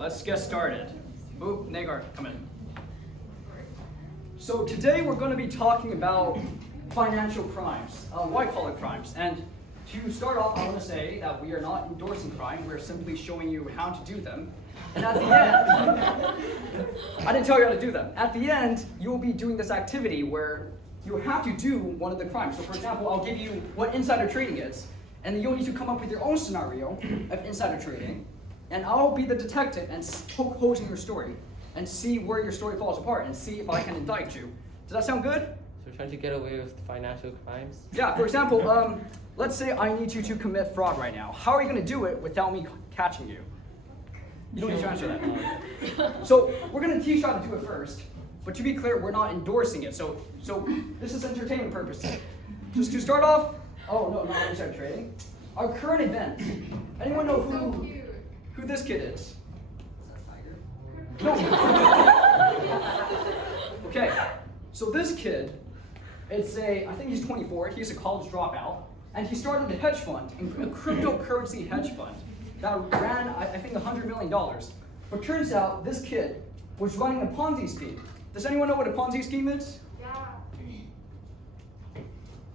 Let's get started. Ooh, Nagar, come in. So today we're going to be talking about financial crimes, white-collar crimes. And to start off, I want to say that we are not endorsing crime. We're simply showing you how to do them. And at the end, I didn't tell you how to do them. At the end, you will be doing this activity where you have to do one of the crimes. So for example, I'll give you what insider trading is, and then you'll need to come up with your own scenario of insider trading. And I'll be the detective and poke holes in your story and see where your story falls apart and see if I can indict you. Does that sound good? So we're trying to get away with financial crimes? Yeah, for example, let's say I need you to commit fraud right now. How are you going to do it without me catching you? You don't need to answer that. So we're going to teach you how to do it first. But to be clear, we're not endorsing it. So this is entertainment purposes. Just to start off, oh no, not insider trading. Our current event. Anyone know who this kid is? No. Okay, so this kid, I think he's 24, he's a college dropout, and he started a hedge fund, a cryptocurrency hedge fund, that ran, I think, $100 million. But turns out this kid was running a Ponzi scheme. Does anyone know what a Ponzi scheme is? Yeah.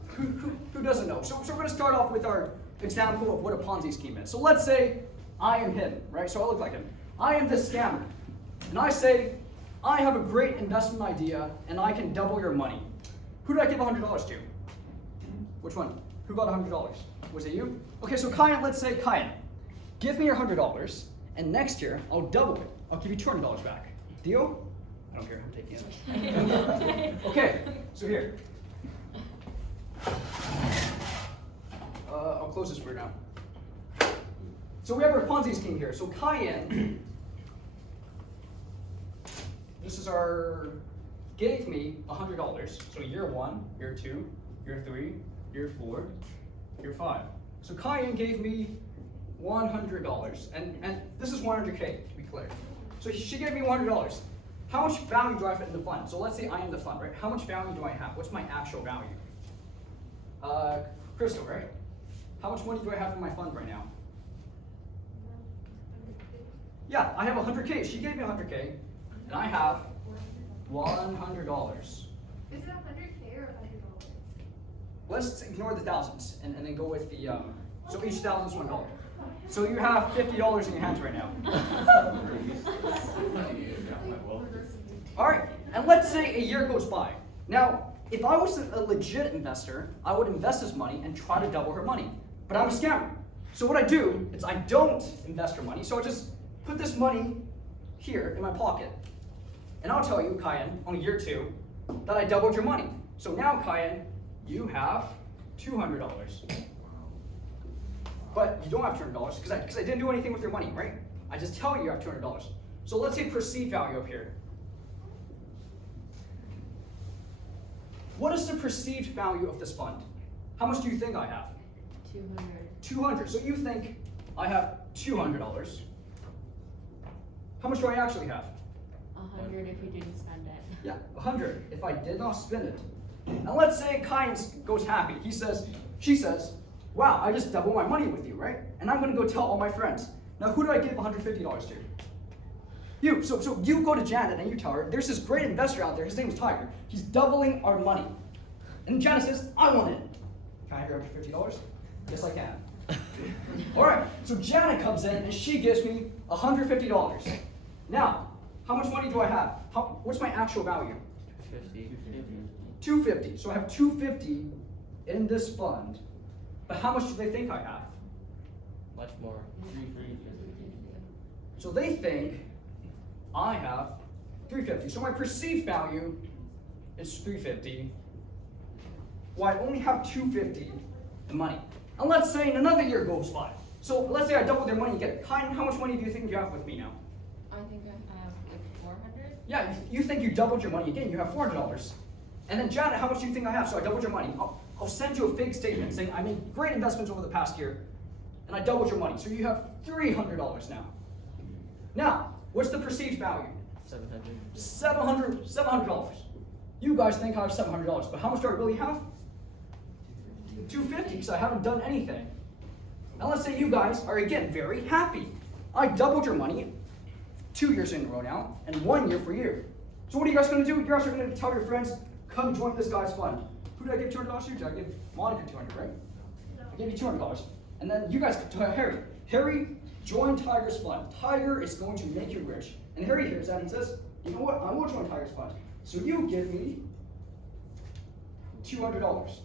Who doesn't know? So we're going to start off with our example of what a Ponzi scheme is. So let's say I am him, right? So I look like him. I am this scammer. And I say, I have a great investment idea and I can double your money. Who did I give $100 to? Which one? Who got $100? Was it you? Okay, so Kyan, let's say Kyan, give me your $100 and next year I'll double it. I'll give you $200 back. Deal? I don't care, I'm taking it. Okay, so here. I'll close this for now. So we have our Ponzi scheme here. So Kyan, gave me $100. So year 1, year 2, year 3, year 4, year 5. So Kyan gave me $100, and this is 100K to be clear. So she gave me $100. How much value do I have in the fund? So let's say I am the fund, right? How much value do I have? What's my actual value? Crystal, right? How much money do I have in my fund right now? Yeah, I have 100K. She gave me 100K, and I have $100. Is it 100K or $100? Let's ignore the thousands and then go with the, so each thousand is $1. So you have $50 in your hands right now. All right, and let's say a year goes by. Now, if I was a legit investor, I would invest this money and try to double her money. But I'm a scammer. So what I do is I don't invest her money, so I just put this money here in my pocket. And I'll tell you, Kyan, on year 2, that I doubled your money. So now, Kyan, you have $200. But you don't have $200 because I didn't do anything with your money, right? I just tell you have $200. So let's say perceived value up here. What is the perceived value of this fund? How much do you think I have? 200. 200. So you think I have $200. How much do I actually have? 100 if you didn't spend it. Yeah, 100 if I did not spend it. And let's say Kyan goes happy. She says, wow, I just doubled my money with you, right? And I'm going to go tell all my friends. Now, who do I give $150 to? You. So you go to Janet and you tell her, there's this great investor out there. His name is Tiger. He's doubling our money. And Janet says, I want it. Can I have your $150? Yes, I can. All right, so Janet comes in and she gives me $150. Now, how much money do I have? What's my actual value? 50. 250. So I have 250 in this fund. But how much do they think I have? Much more. So they think I have 350. So my perceived value is 350. Well, I only have 250 in money. And let's say another year goes by. So let's say I double their money again. Kyan, how much money do you think you have with me now? I think I have like 400. Yeah, you think you doubled your money again. You have $400. And then Janet, how much do you think I have? So I doubled your money. I'll send you a fake statement saying I made great investments over the past year, and I doubled your money. So you have $300 now. Now, what's the perceived value? 700. $700. You guys think I have $700, but how much do I really have? $250, because I haven't done anything. Now let's say you guys are again very happy. I doubled your money 2 years in a row now, and 1 year for you. So what are you guys gonna do? You guys are gonna tell your friends, come join this guy's fund. Who did I give $200 to? Did I give Monica 200, right? I gave you $200. And then you guys tell Harry. Harry, join Tiger's fund. Tiger is going to make you rich. And Harry hears that and says, you know what? I will join Tiger's fund. So you give me $200.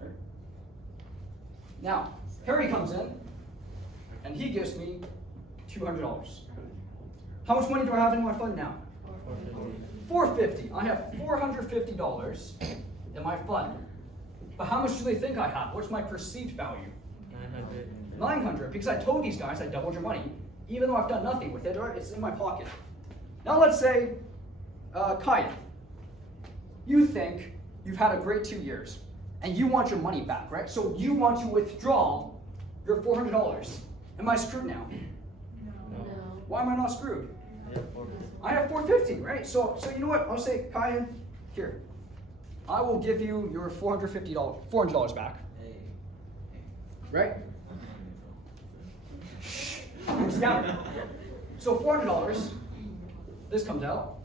Right? Now, Harry comes in and he gives me $200. How much money do I have in my fund now? $450. I have $450 in my fund. But how much do they think I have? What's my perceived value? 900. 900, because I told these guys I doubled your money, even though I've done nothing with it, or it's in my pocket. Now let's say, Kaya, you think you've had a great 2 years, and you want your money back, right? So you want to withdraw your $400. Am I screwed now? No. Why am I not screwed? Yeah, 450. I have $450, right? So you know what? I'll say, Kaya, here, I will give you your $400 back, right? I'm scamming. So $400, this comes out.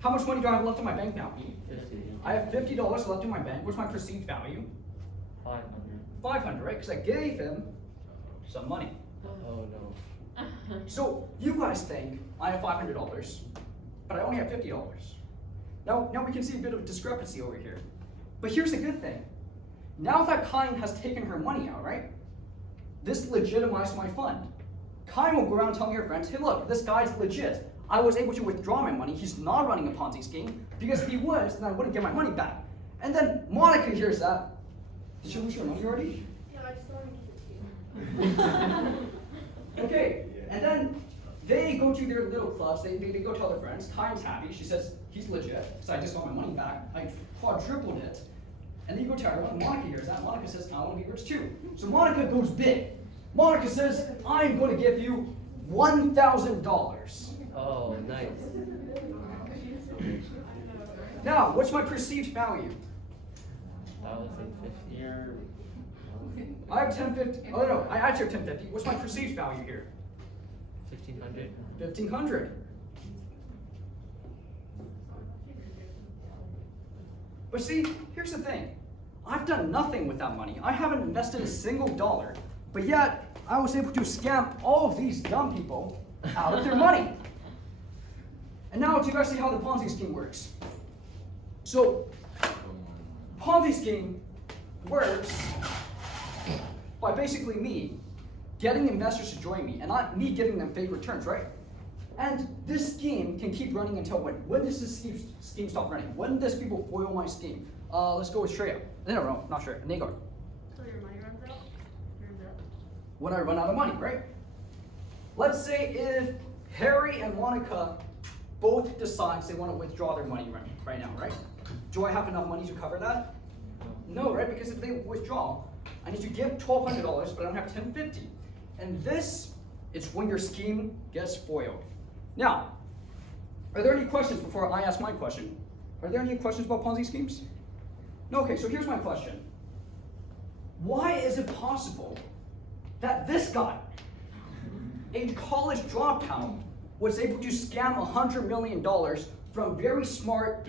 How much money do I have left in my bank now? 50. I have $50 left in my bank. What's my perceived value? 500. 500, right? Because I gave him some money. Oh no. So you guys think I have $500, but I only have $50. Now we can see a bit of a discrepancy over here. But here's the good thing. Now that Kyan has taken her money out, right? This legitimized my fund. Kyan will go around telling her friends, hey look, this guy's legit. I was able to withdraw my money. He's not running a Ponzi scheme, because if he was, then I wouldn't get my money back. And then Monica hears that. Did she lose her money already? Yeah, I just want to keep it to you. Okay, and then they go to their little clubs, they go tell their friends, Kyan's happy, she says, he's legit, so I just got my money back, I quadrupled it. And then you go tell everyone, Monica hears that, Monica says, I want to be rich too. So Monica goes big. Monica says, I'm going to give you $1,000. Oh, nice. Now, what's my perceived value? That was like 50. I have 1050, oh no, I actually have 1050. What's my perceived value here? 1500. 1500. But see, here's the thing. I've done nothing with that money. I haven't invested a single dollar. But yet, I was able to scam all of these dumb people out of their money. And now do you guys see how the Ponzi scheme works? So, Ponzi scheme works by basically me getting investors to join me and not me giving them fake returns, right? And this scheme can keep running until when? When does this scheme stop running? When does people foil my scheme? Let's go with Shreya. No, not Shreya. Nagar. So your money runs out? You're in debt? When I run out of money, right? Let's say if Harry and Monica both decide they want to withdraw their money right now, right? Do I have enough money to cover that? No, right? Because if they withdraw, I need to give $1,200, but I don't have $1,050. And this is when your scheme gets foiled. Now, are there any questions before I ask my question? Are there any questions about Ponzi schemes? No, okay, so here's my question. Why is it possible that this guy, a college dropout, was able to scam $100 million from very smart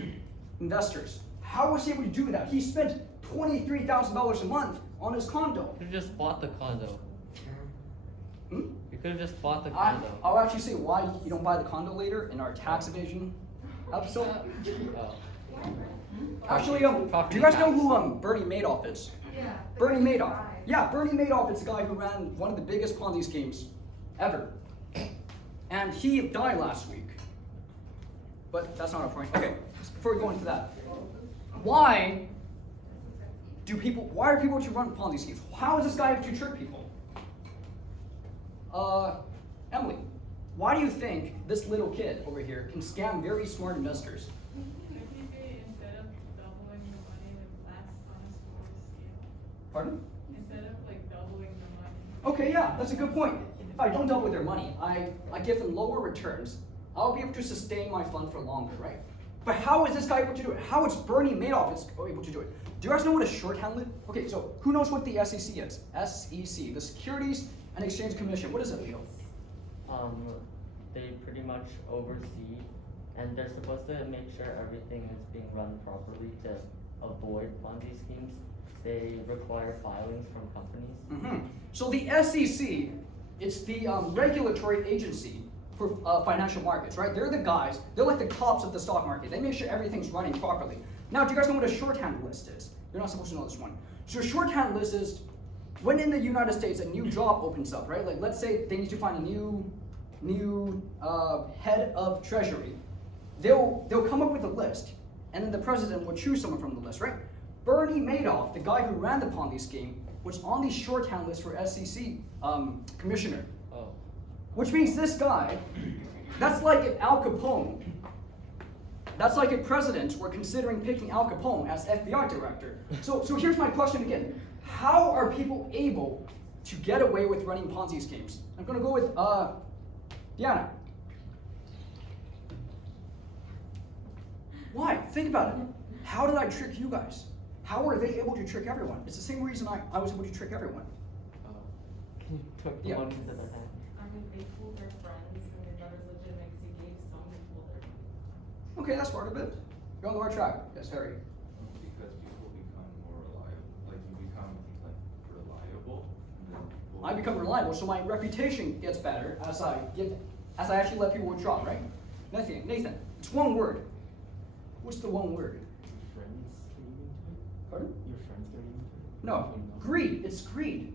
investors? How was he able to do that? He spent $23,000 a month on his condo. You could have just bought the condo. Hmm? You could have just bought the condo. I'll actually say why you don't buy the condo later in our tax evasion episode. Oh. Actually, do you guys know who Bernie Madoff is? Yeah. Bernie Madoff. Yeah, Bernie Madoff is the guy who ran one of the biggest Ponzi schemes ever. And he died last week. But that's not our point. Okay, before we go into that. Why are people to run Ponzi schemes? How is this guy able to trick people? Emily, why do you think this little kid over here can scam very smart investors? Instead of doubling the money with less on a smaller scale. Pardon? Instead of like doubling the money. Okay, yeah, that's a good point. If I don't double their money, I give them lower returns, I'll be able to sustain my fund for longer, right? But how is this guy able to do it? How is Bernie Madoff able to do it? Do you guys know what a shorthand is? Okay, so who knows what the SEC is? SEC, the Securities and Exchange Commission. What is it, Leo? they pretty much oversee, and they're supposed to make sure everything is being run properly to avoid Ponzi schemes. They require filings from companies. So the SEC, it's the regulatory agency for financial markets, right? They're the guys, they're like the cops of the stock market. They make sure everything's running properly. Now, do you guys know what a shorthand list is? You're not supposed to know this one. So a shorthand list is when in the United States a new job opens up, right? Like let's say they need to find a new head of treasury. They'll come up with a list, and then the president will choose someone from the list, right? Bernie Madoff, the guy who ran the Ponzi scheme, was on the shorthand list for SEC commissioner. Oh. Which means this guy, that's like if Al Capone, that's like if presidents were considering picking Al Capone as FBI director. So here's my question again. How are people able to get away with running Ponzi schemes? I'm gonna go with Diana. Why? Think about it. How did I trick you guys? How were they able to trick everyone? It's the same reason I was able to trick everyone. You took the Yeah. money into their hand. I mean, they fooled their friends and they thought it was legitimate because he gave some people their money. Okay, that's part of it. You're on the right track. Yes, Harry. Because people become more reliable, like you become like reliable. And then people I become reliable, so my reputation gets better as I actually let people withdraw, right? Nathan, it's one word. What's the one word? Friends getting into it? Pardon? Your friends getting into it? No, greed. It's greed.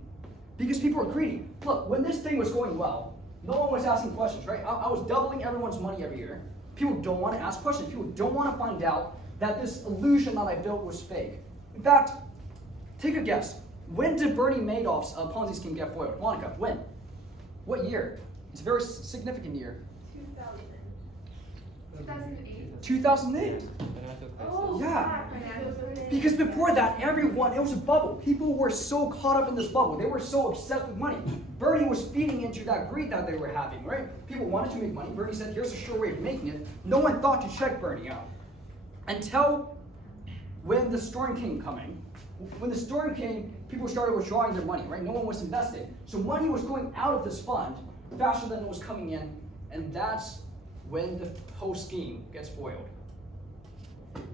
Because people are greedy. Look, when this thing was going well, no one was asking questions, right? I was doubling everyone's money every year. People don't want to ask questions. People don't want to find out that this illusion that I built was fake. In fact, take a guess. When did Bernie Madoff's Ponzi scheme get foiled? Monica, when? What year? It's a very significant year. 2000. 2008. 2008. Financial crisis. Oh, Yeah. financial crisis. Because before that, everyone, it was a bubble. People were so caught up in this bubble. They were so obsessed with money. Bernie was feeding into that greed that they were having, right? People wanted to make money. Bernie said, here's a sure way of making it. No one thought to check Bernie out. Until when the storm came coming. When the storm came, people started withdrawing their money, right? No one was investing. So money was going out of this fund faster than it was coming in. And that's when the whole scheme gets foiled.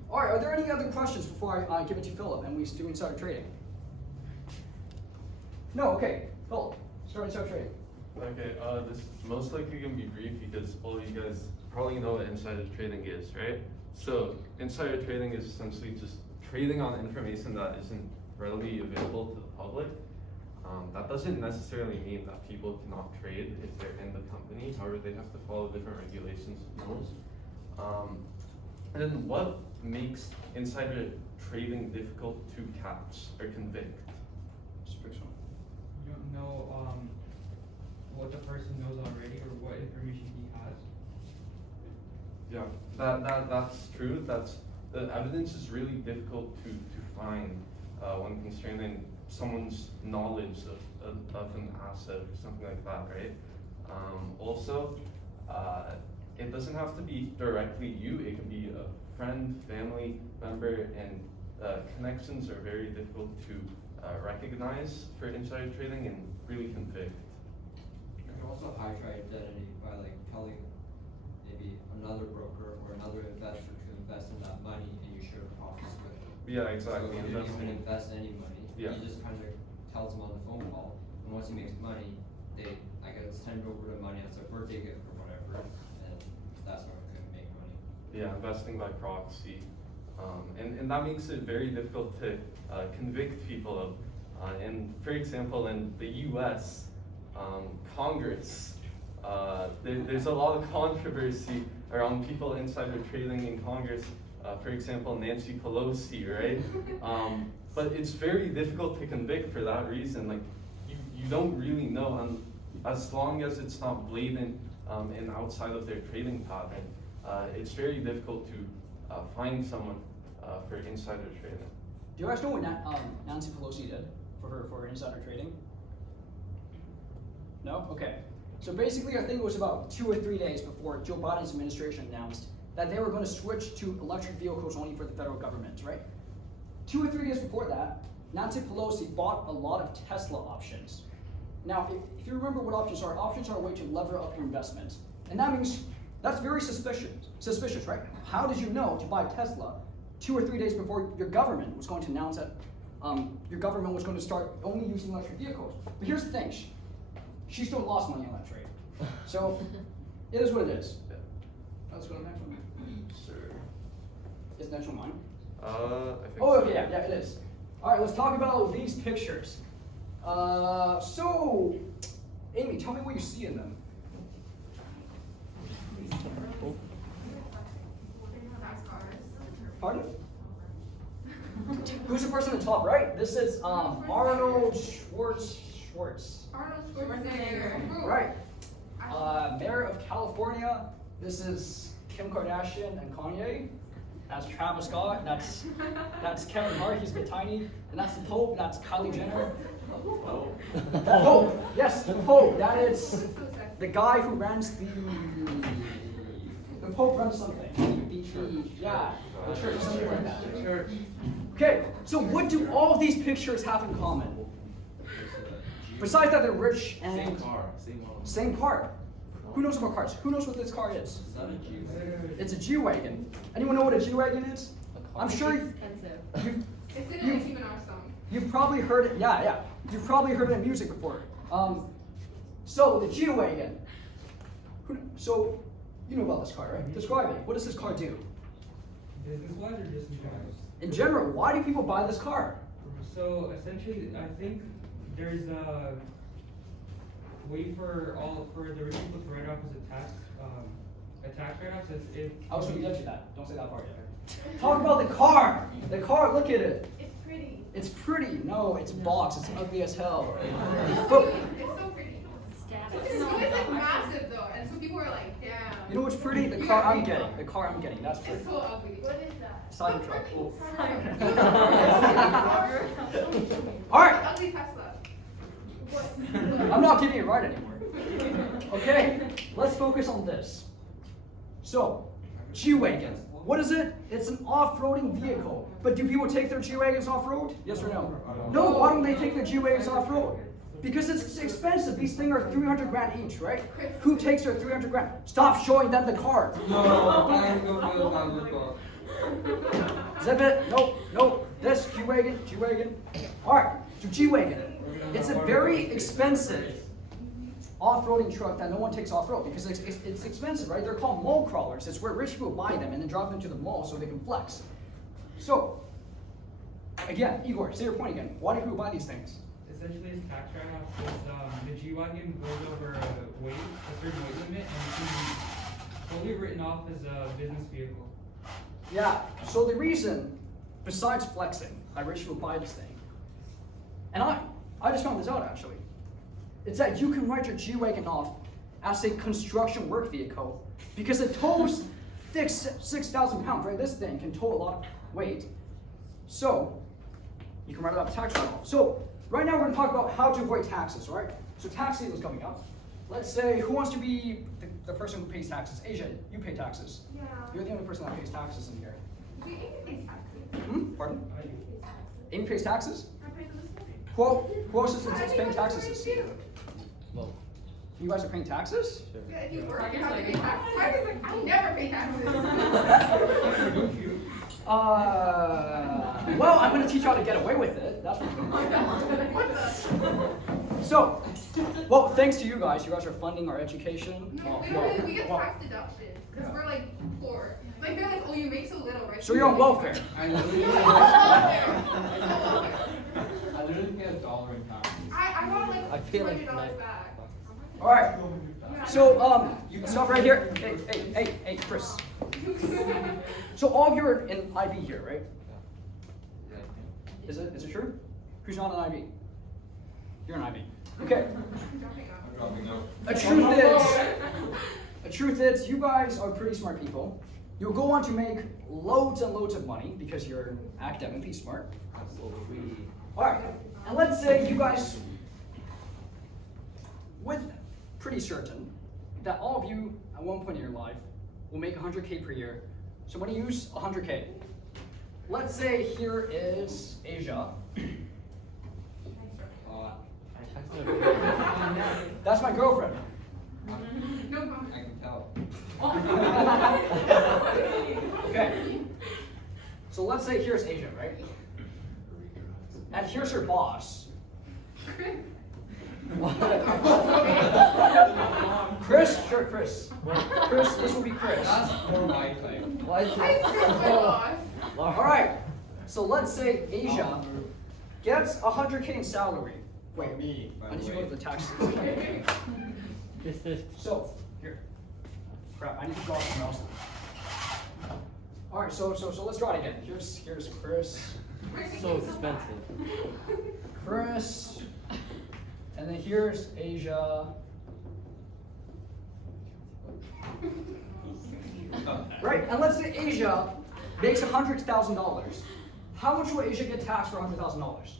All right, are there any other questions before I give it to Philip and we do insider trading? No, okay. Philip, start insider trading. Okay, this is most likely gonna be brief because all of you guys probably know what insider trading is, right? So insider trading is essentially just trading on information that isn't readily available to the public. That doesn't necessarily mean that people cannot trade if they're in the company. However, they have to follow different regulations and rules. And then what makes insider trading difficult to catch or convict? Just pick one. You don't know what the person knows already or what information he has. Yeah, that's true. The evidence is really difficult to find when constraining someone's knowledge of an asset or something like that, right? Also, it doesn't have to be directly you. It can be a friend, family member, and connections are very difficult to recognize for insider trading and really convict. You can also hide your identity by like telling maybe another broker or another investor to invest in that money and you share profits with them. Yeah, exactly. So you don't even invest any money. Yeah. He just kind of tells them on the phone call, and once he makes money, I guess send over the money as a birthday gift or whatever, and that's how he can make money. Yeah, investing by proxy. And that makes it very difficult to convict people of. And for example, in the US, Congress, there's a lot of controversy around people insider trading in Congress. For example, Nancy Pelosi, right? But it's very difficult to convict for that reason. Like, you don't really know, as long as it's not blatant and outside of their trading pattern. It's very difficult to find someone for insider trading. Do you guys know what Nancy Pelosi did for her insider trading? No? Okay. So basically, I think it was about 2 or 3 days before Joe Biden's administration announced that they were going to switch to electric vehicles only for the federal government, right? 2 or 3 days before that, Nancy Pelosi bought a lot of Tesla options. Now, if you remember what options are a way to lever up your investment. And that means that's very suspicious, right? How did you know to buy Tesla 2 or 3 days before your government was going to announce that your government was going to start only using electric vehicles? But here's the thing, she still lost money on that trade. So it is what it is. Let's go to the next one. Sure. Is the next one mine? I think Oh, so. okay, yeah, it is. All right, let's talk about these pictures. So, Amy, tell me what you see in them. Pardon? Who's the person on the top right? This is Arnold Schwartz. Arnold Schwarzenegger. Right. Mayor of California. This is Kim Kardashian and Kanye. That's Travis Scott. That's Kevin Hart. He's a bit tiny. And that's the Pope. That's Kylie Jenner. The Pope. Yes, the Pope. That is the guy who runs the Pope runs something. Yeah, the church, something like that. Church. Okay, so what do all of these pictures have in common? Besides that they're rich and Same car, same model. same car. Who knows about cars? Who knows what this car is? Is that a G? It's a G-Wagon. Anyone know what a G-Wagon is? I'm sure Expensive. It's in a Nicki Minaj song. you've probably heard it. Yeah. You've probably heard it in music before. So the G-Wagon. So you know about this car, right? Describe it. What does this car do? Business-wise or just in general? In general, why do people buy this car? So essentially, I think there's a way for the rich people to write off as a tax write-off. So I was going to get you that. Don't say that part yet. Talk about the car. The car. Look at it. It's pretty. It's pretty. No, it's box. It's ugly as hell. It's But so pretty. Status. It's like massive though, and so people are like, damn. you know what's pretty? The car I'm getting. The car I'm getting. That's pretty. It's so ugly. What is that? Cybertruck. All All right. Ugly Tesla. What? I'm not giving it right anymore. Okay, let's focus on this. So, G-Wagon. What is it? It's an off-roading vehicle. But do people take their G-Wagons off-road? Yes or no? No, why don't they take their G-Wagons off-road? Because it's expensive. These things are 300 grand each, right? Who takes their 300 grand? Stop showing them the car. No, I don't know about this car. Zip it. Nope. This G-Wagon. Alright, so G-Wagon. It's a very expensive off-roading truck that no one takes off-road because it's expensive, right? They're called mall crawlers. It's where rich people buy them and then drive them to the mall so they can flex. So, again, Igor, say your point again. Why do people buy these things? essentially it's tax write-off because the G-Wagon goes over a certain weight limit, and it can be fully written off as a business vehicle. Yeah, so the reason, besides flexing, I rich people buy this thing, and I just found this out actually, it's that you can write your G-Wagon off as a construction work vehicle because it tows 6,000 pounds, right? This thing can tow a lot of weight. So, you can write it off tax write-off. So, right now we're going to talk about how to avoid taxes, right? So tax season is coming up. Let's say, who wants to be the person who pays taxes? Asia, you pay taxes. Yeah. You're the only person that pays taxes in here. We Amy pays taxes. Pardon? I do. Amy pays taxes? I pay for this morning. Who else is I paying think taxes that's this what I year? do. You guys are paying taxes? Yeah, if you work, you have to pay taxes. I was like, I never pay taxes. Don't you? Well, I'm going to teach you how to get away with it. That's what What the? So, well, thanks to you guys. You guys are funding our education. No, we get tax deductions because we're like poor. Like they're like, oh, you make so little, right? So you're on welfare. I literally, No welfare. I literally get $1 in taxes. I got like I feel like $200 back. All right. Yeah. So, stop right here. Hey, Chris. So all of you are in IB here, right? Is it true? Who's not in IB? You're in IB. Okay. I'm dropping out. The truth is, you guys are pretty smart people. You'll go on to make loads and loads of money because you're academically smart. All right. And let's say you guys, with pretty certain that all of you at one point in your life will make 100K per year. So when you use 100K, let's say here is Asia. That's my girlfriend. No comment. I can tell. Okay. So let's say here's Asia, right? And here's her boss. Chris? Sure, Chris. Chris, this will be Chris. That's more my claim. Why is I it? said my boss. Alright, so let's say Asia gets 100K in salary. Wait, Me, by I the need to go way. to the taxes. This is So, here. Crap, I need to draw something else. Alright, so let's draw it again. Here's Chris. so expensive. Chris. And then here's Asia. Right, and let's say Asia makes $100,000. How much will Asia get taxed for $100,000?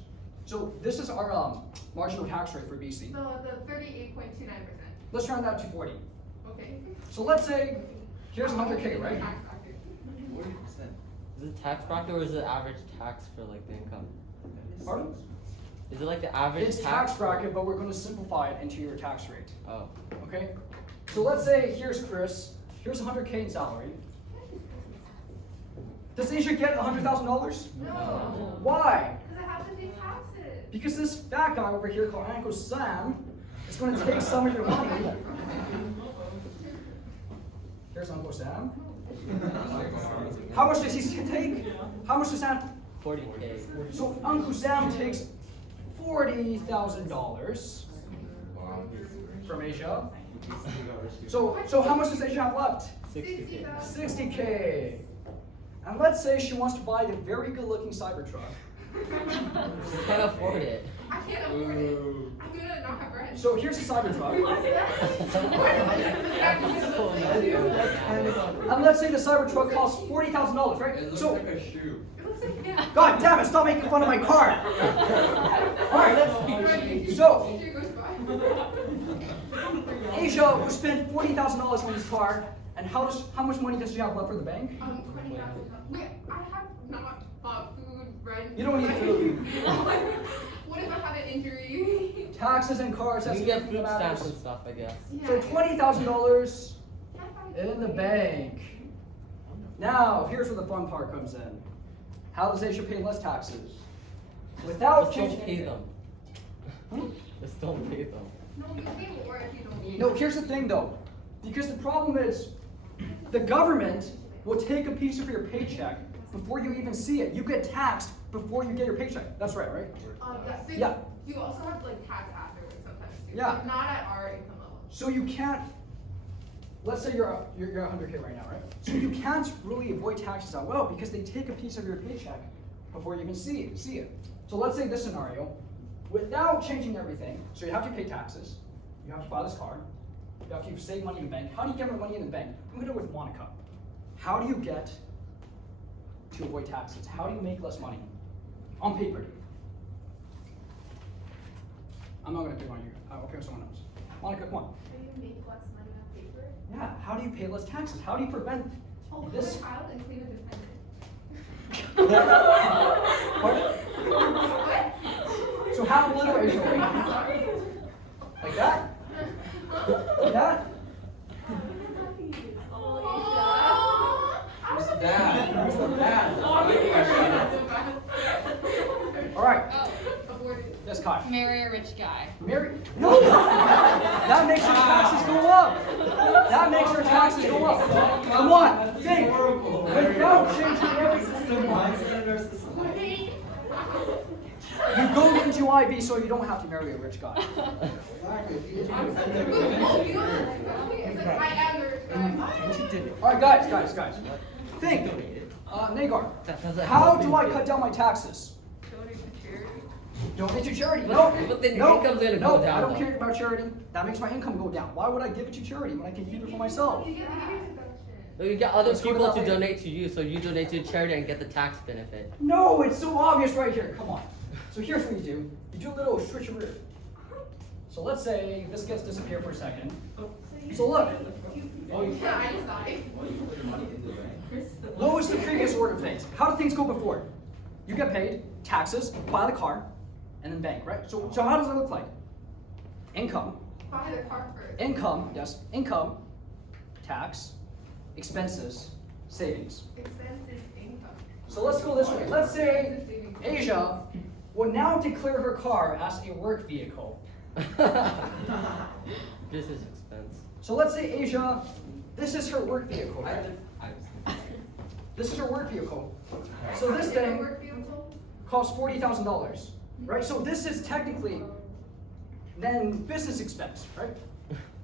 So this is our marginal tax rate for BC. So the 38.29%. Let's round that to 40. Okay. So let's say here's 100K, right? Tax bracket. 40%. Is it tax bracket or is it average tax for like the income? Pardon? Is it like the average It's tax? tax bracket, but we're going to simplify it into your tax rate. Oh. Okay? So let's say here's Chris. Here's 100K in salary. Does Asia get $100,000? No. Why? Because I have to pay taxes. Because this fat guy over here called Uncle Sam is going to take some of your money. Here's Uncle Sam. How much does he take? How much does Sam? 40K. So Uncle Sam takes $40,000 Wow. from Asia. So how much does Asia have left? 60K. 60K. And let's say she wants to buy the very good-looking Cybertruck. You can't afford it. I can't afford it. I'm gonna not have rent. So here's the Cybertruck. And let's say the Cybertruck costs $40,000, right? It looks So, like a shoe. It looks like yeah. God damn it, stop making fun of my car. Alright, so Teacher goes by. Asia will spend $40,000 on this car, and how much money does she have left for the bank? 20,000. Wait, I have not bought food, rent. You don't need food. What if I have an injury? Taxes and cars, You that's can get what food stamps matters. and stuff, I guess. So $20,000 in the bank. Now, here's where the fun part comes in. How does Asia pay less taxes? Without Just changing don't pay anything. them. Just don't pay them. No, you pay more if you don't need No, here's the thing though. Because the problem is, the government will take a piece of your paycheck before you even see it. You get taxed before you get your paycheck. That's right, right? But Yeah. You also have to like tax afterwards sometimes too. Yeah. Like, not at our income level. So you can't, let's say you're 100K right now, right? So you can't really avoid taxes that well because they take a piece of your paycheck before you even see it. So let's say this scenario, without changing everything, so you have to pay taxes, you have to buy this car, you have to save money in the bank. How do you get more money in the bank? I'm gonna go with Monica. How do you get to avoid taxes? How do you make less money? On paper. I'm not gonna pick on you. I'll pick on someone else. Monica, come on. How do you make less money on paper? Yeah, how do you pay less taxes? How do you prevent Oh, become this? a child and claim independence. Pardon? What? So how little is your rate? Sorry. Like that? Like that? Who's the dad? Who's the dad? Alright, Aborted. yes, Kai. Marry a rich guy. Mary, no! That makes your taxes go up! That makes your taxes go up! Come on, think! Without changing everything. You go into IB so you don't have to marry a rich guy. It's like, I am the rich guy. Alright, guys. Think. Nagar, That doesn't how help do me I feel- cut down my taxes? Donate to charity. Donate to charity. But- No, but then your no, income's gonna no, go down, I don't though. care about charity. That makes my income go down. Why would I give it to charity when I can keep it for myself? You get the giving deduction. No, you get other Let's go to people that to later. donate to you, so you donate to charity and get the tax benefit. No, it's so obvious right here. Come on. So here's what you do. You do a little switcheroo. So let's say this gets disappeared for a second. So look, Yeah, I just died. what was the previous order of things? How did things go before? You get paid, taxes, buy the car, and then bank, right? So how does it look like? Income, Buy the car first. Income, yes, income, tax, expenses, savings. Expenses, income. So let's go this way. Let's say Asia will now declare her car as a work vehicle. Business expense. So let's say Asia, this is her work vehicle, I right? did, I was. This is her work vehicle. So this thing Work vehicle? costs $40,000, right? So this is technically then business expense, right?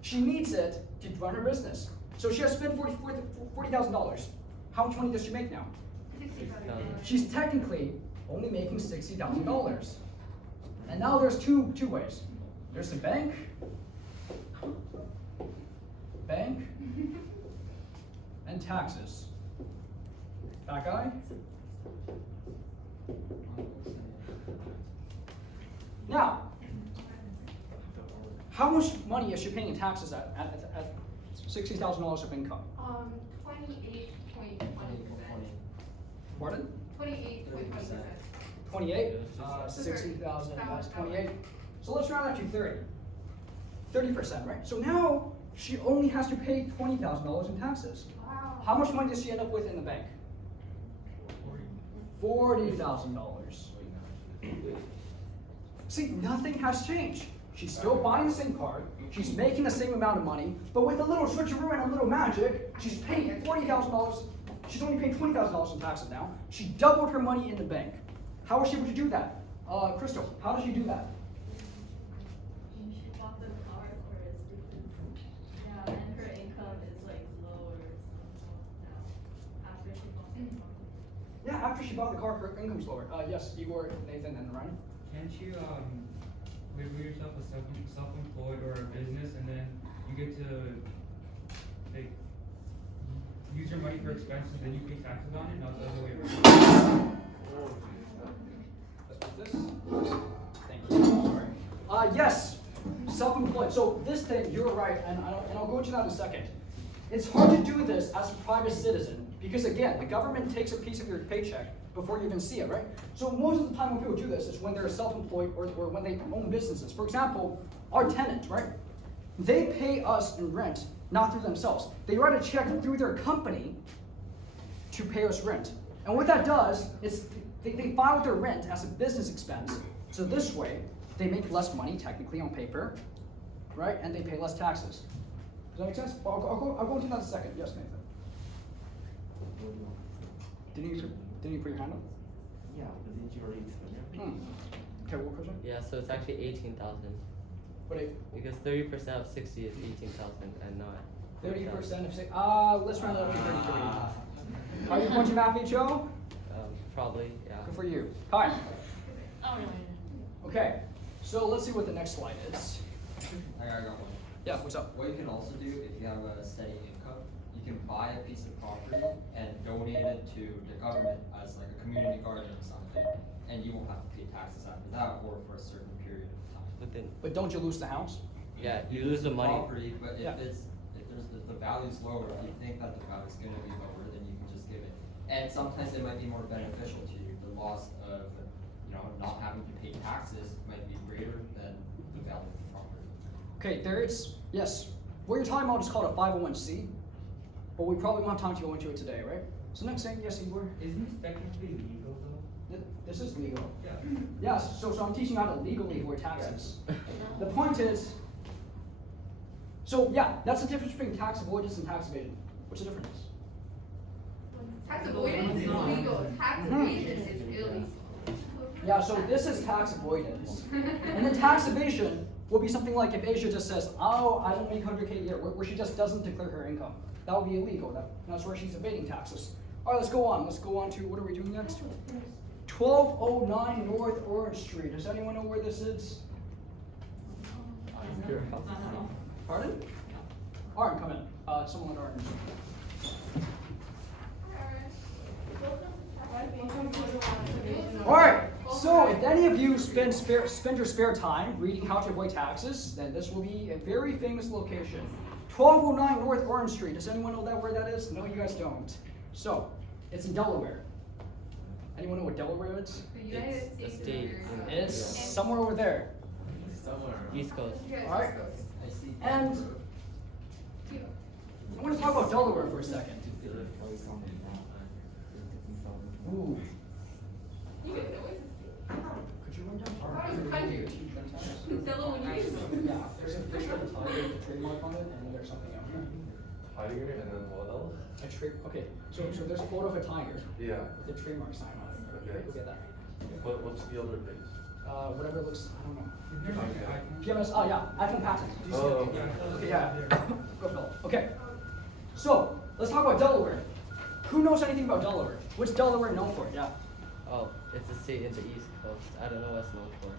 She needs it to run her business. So she has to spend $40,000. How much money does she make now? She's technically only making $60,000. And now there's two ways. There's the bank, and taxes. That guy? Now, how much money is she paying in taxes at $60,000 of income? 28.20%. Pardon? 28.20%. 28? 60,000 minus 28. So let's round that to 30. 30%, right? So now she only has to pay $20,000 in taxes. Wow. How much money does she end up with in the bank? $40,000. See, nothing has changed. She's still buying the same car. She's making the same amount of money, but with a little switcheroo and a little magic, she's paying $40,000. She's only paying $20,000 in taxes now. She doubled her money in the bank. How was she able to do that? Crystal, how did she do that? She bought the car first because, yeah, and her income is like lower now after she bought the car. Yeah, after she bought the car, her income's lower. Yes, Igor, Nathan, and Ryan. Can't you label yourself as self-employed or a business, and then you get to like use your money for expenses, then you pay taxes on it, not the other way around? This? Thank you. Sorry. Yes, self-employed. So this thing, you're right, and I'll go into that in a second. It's hard to do this as a private citizen because again, the government takes a piece of your paycheck before you even see it, right? So most of the time when people do this is when they're self-employed or when they own businesses. For example, our tenant, right? They pay us in rent, not through themselves. They write a check through their company to pay us rent. And what that does is they file their rent as a business expense. So this way, they make less money technically on paper, right? And they pay less taxes. Does that make sense? I'll go into that in a second. Yes, Nathan. Didn't you put your hand up? Yeah, but didn't you already explain everything? Okay, what question? Yeah, so it's actually 18,000 What because 30% of 60 is 18,000 and not 30% of 6. Let's round it up to 33. Are you going to math HO? Probably, yeah. Good for you. Hi. Oh, no. Okay, so let's see what the next slide is. I got one. Yeah, what's up? What you can also do if you have a steady income, you can buy a piece of property and donate it to the government as like a community garden or something, and you won't have to pay taxes after that or for a certain period of time. But don't you lose the house? Yeah, you lose the money. Property, but if Yeah. if the value's lower, if you think that the value's gonna be lower, then you can just give it. And sometimes it might be more beneficial to you. The loss of, not having to pay taxes might be greater than the value of the property. Okay, there is, yes. What you're talking about is called a 501c, but we probably won't have time to go into it today, right? So next thing, yes, Igor? Isn't this technically legal though? This is legal. Yeah. Yes, so I'm teaching you how to legally avoid taxes. The point is, so yeah, that's the difference between tax avoidance and tax evasion. What's the difference? Tax avoidance is legal. Tax evasion is illegal. Yeah, so this is tax avoidance. And then tax evasion will be something like if Asia just says, oh, I don't make 100K a year, where she just doesn't declare her income. That would be illegal. That's where she's evading taxes. All right, let's go on. Let's go on to, what are we doing next? 1209 North Orange Street. Does anyone know where this is? Pardon? Aaron, come in. Someone at Aaron. Alright, so if any of you spend your spare time reading how to avoid taxes, then this will be a very famous location. 1209 North Orange Street. Does anyone know where that is? No, you guys don't. So, it's in Delaware. Anyone know what Delaware is? The United It's a States. state. It's somewhere over there. Somewhere. East Coast. Yes, Alright. East Coast. And I want to talk about Delaware for a second. Ooh. You get noises. Could you run down? That was country. Delaware, when you Yeah, there's a picture of the tiger with the trademark on it, and there's something else. Tiger and then what else? Okay, so there's a photo of a tiger Yeah. with the trademark sign on it. Okay. Look at that. What's the other page? Whatever looks, I don't know. Isn't there like an icon? PMS, oh yeah, iPhone patent. Do you see Oh, it? okay. Okay, yeah. Go Phil. Okay. So, let's talk about Delaware. Who knows anything about Delaware? What's Delaware known for? Yeah. Oh, it's a state in the East Coast. I don't know what it's known for.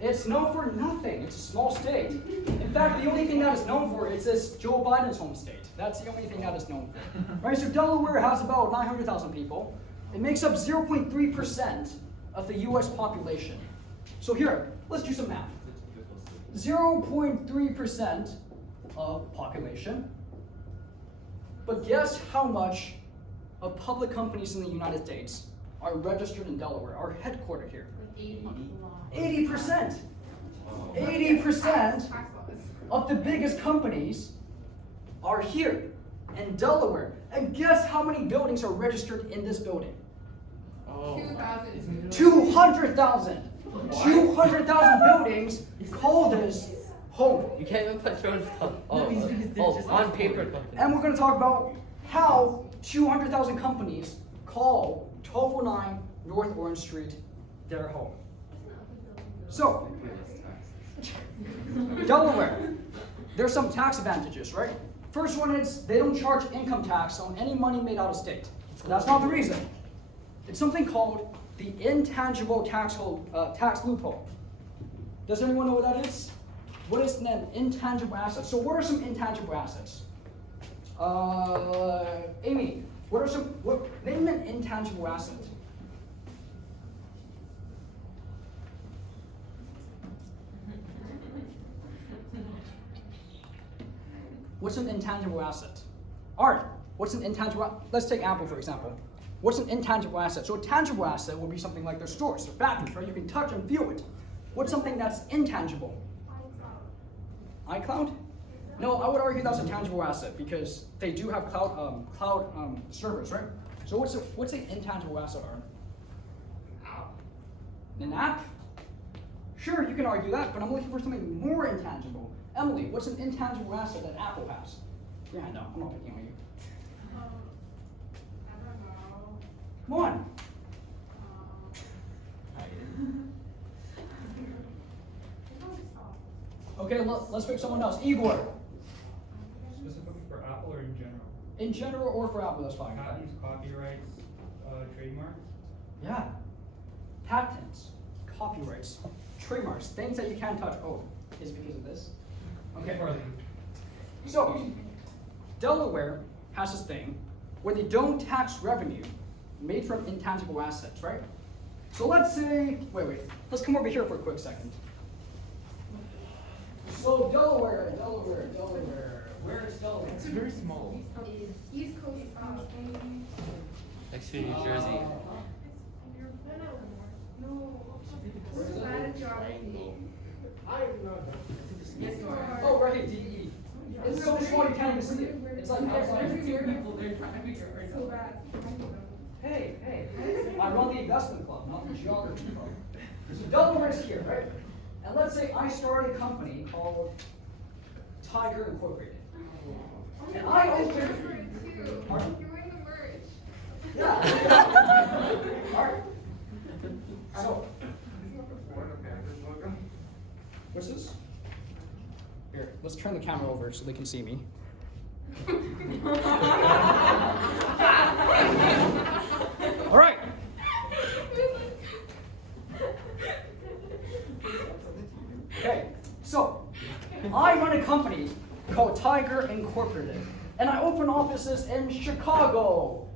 It's known for nothing. It's a small state. In fact, the only thing that it's known for is this Joe Biden's home state. That's the only thing that it's known for. Right? So Delaware has about 900,000 people. It makes up 0.3% of the U.S. population. So here, let's do some math. 0.3% of population. But guess how much of public companies in the United States are registered in Delaware, are headquartered here? 80%. 80% of the biggest companies are here in Delaware. And guess how many buildings are registered in this building? 2,000. 200,000. 200,000 buildings call this home. You can't even put drones on. just On paper company. And we're going to talk about how 200,000 companies call 1209 North Orange Street their home. So, Delaware, there's some tax advantages, right? First one is they don't charge income tax on any money made out of state. That's not the reason. It's something called the intangible tax loophole. Does anyone know what that is? What is an intangible asset? So what are some intangible assets? Amy, name an intangible asset. What's an intangible asset? Art, what's an intangible? Let's take Apple for example. What's an intangible asset? So a tangible asset will be something like their stores, their factories, right? You can touch and feel it. What's something that's intangible? iCloud? No, I would argue that's a tangible asset because they do have cloud servers, right? So what's an intangible asset, Art? An app? Sure, you can argue that, but I'm looking for something more intangible. Emily, what's an intangible asset that Apple has? Yeah, no, I'm not picking on you. I don't know. Come on. Okay, let's pick someone else. Igor. Specifically for Apple or in general? In general or for Apple, that's fine. Patents, copyrights, trademarks? Yeah. Patents, copyrights, trademarks, things that you can't touch. Oh, is it because of this? Okay. So, Delaware has this thing where they don't tax revenue made from intangible assets, right? So let's say, wait, let's come over here for a quick second. So Delaware, where is Delaware? It's very small. East Coast. Next to New Jersey. No. Where is it? Bad geography. Yes, you are. Oh, right here, DE. It's so small you can't even see it. It's like outside. So bad. Hey, I run the investment club, not the geography club. So Delaware is here, right? And let's say I start a company called Tiger Incorporated. And I open. Pardon? You're wearing the merch. Yeah. Alright. So, what's this? Here, let's turn the camera over so they can see me. All right. Okay, so I run a company called Tiger Incorporated, and I open offices in Chicago,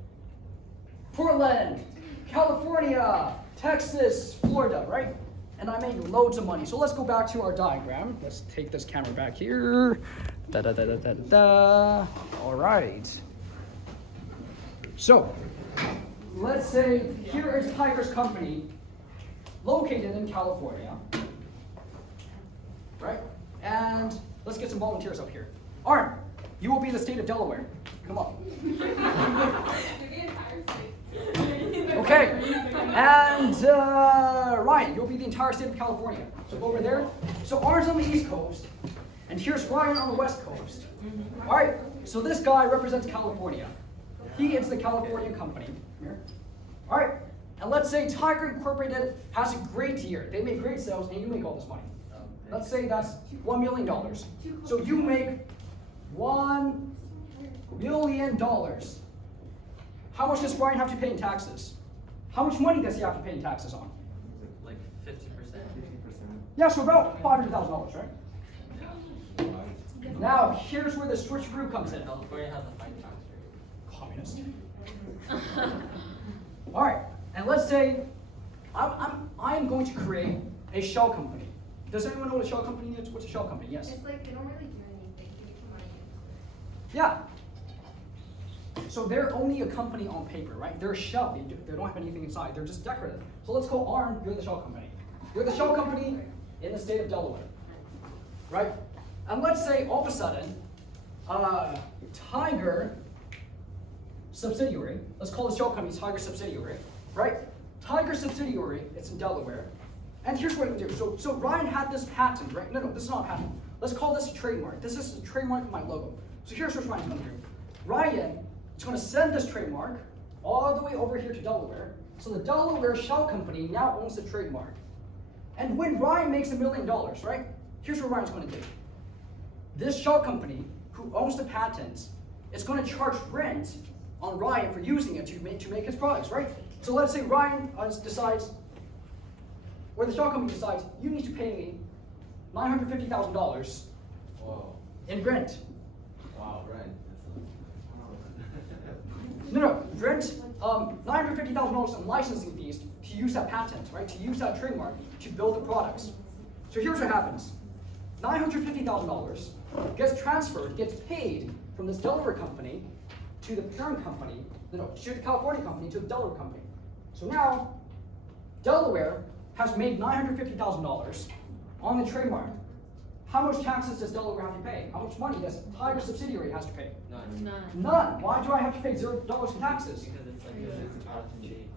Portland, California, Texas, Florida, right? And I make loads of money. So let's go back to our diagram. Let's take this camera back here. All right. So, let's say here is Tiger's company located in California, right? some volunteers up here. Arn, you will be the state of Delaware. Come on. Okay, and Ryan, you'll be the entire state of California. So go over there. So Arn's on the East Coast, and here's Ryan on the West Coast. All right, so this guy represents California. He is the California company. Here. All right, and let's say Tiger Incorporated has a great year. They make great sales, and you make all this money. Let's say that's $1 million. So you make $1 million. How much does Ryan have to pay in taxes? How much money does he have to pay in taxes on? Like 50%. 50%. Yeah, so about $500,000, right? Now, here's where the switcheroo comes in. California has a high tax rate. Communist. All right, and let's say I'm going to create a shell company. Does anyone know what a shell company is? What's a shell company? Yes. It's like they don't really do anything. They make money. Yeah. So they're only a company on paper, right? They're a shell. They don't have anything inside. They're just decorative. So let's go Arn, you're the shell company. You're the shell company in the state of Delaware, right? And let's say all of a sudden, Tiger subsidiary, let's call the shell company Tiger subsidiary, right? Tiger subsidiary, it's in Delaware. And here's what we do. So Ryan had this patent, right? No, this is not a patent. Let's call this a trademark. This is a trademark of my logo. So here's what Ryan's gonna do. Ryan is gonna send this trademark all the way over here to Delaware. So the Delaware shell company now owns the trademark. And when Ryan makes $1 million, right? Here's what Ryan's gonna do. This shell company who owns the patents is gonna charge rent on Ryan for using it to make his products, right? So let's say Ryan decides, or the shell company decides, you need to pay me $950,000 in rent. Wow, right. No, rent $950,000 in licensing fees to use that patent, right? To use that trademark to build the products. So here's what happens: $950,000 gets transferred, gets paid from this Delaware company to the parent company, to the California company to the Delaware company. So now Delaware has made $950,000 on the trademark. How much taxes does Delaware have to pay? How much money does Tiger subsidiary has to pay? None. None. Why do I have to pay $0 in taxes? Because it's like a strategy.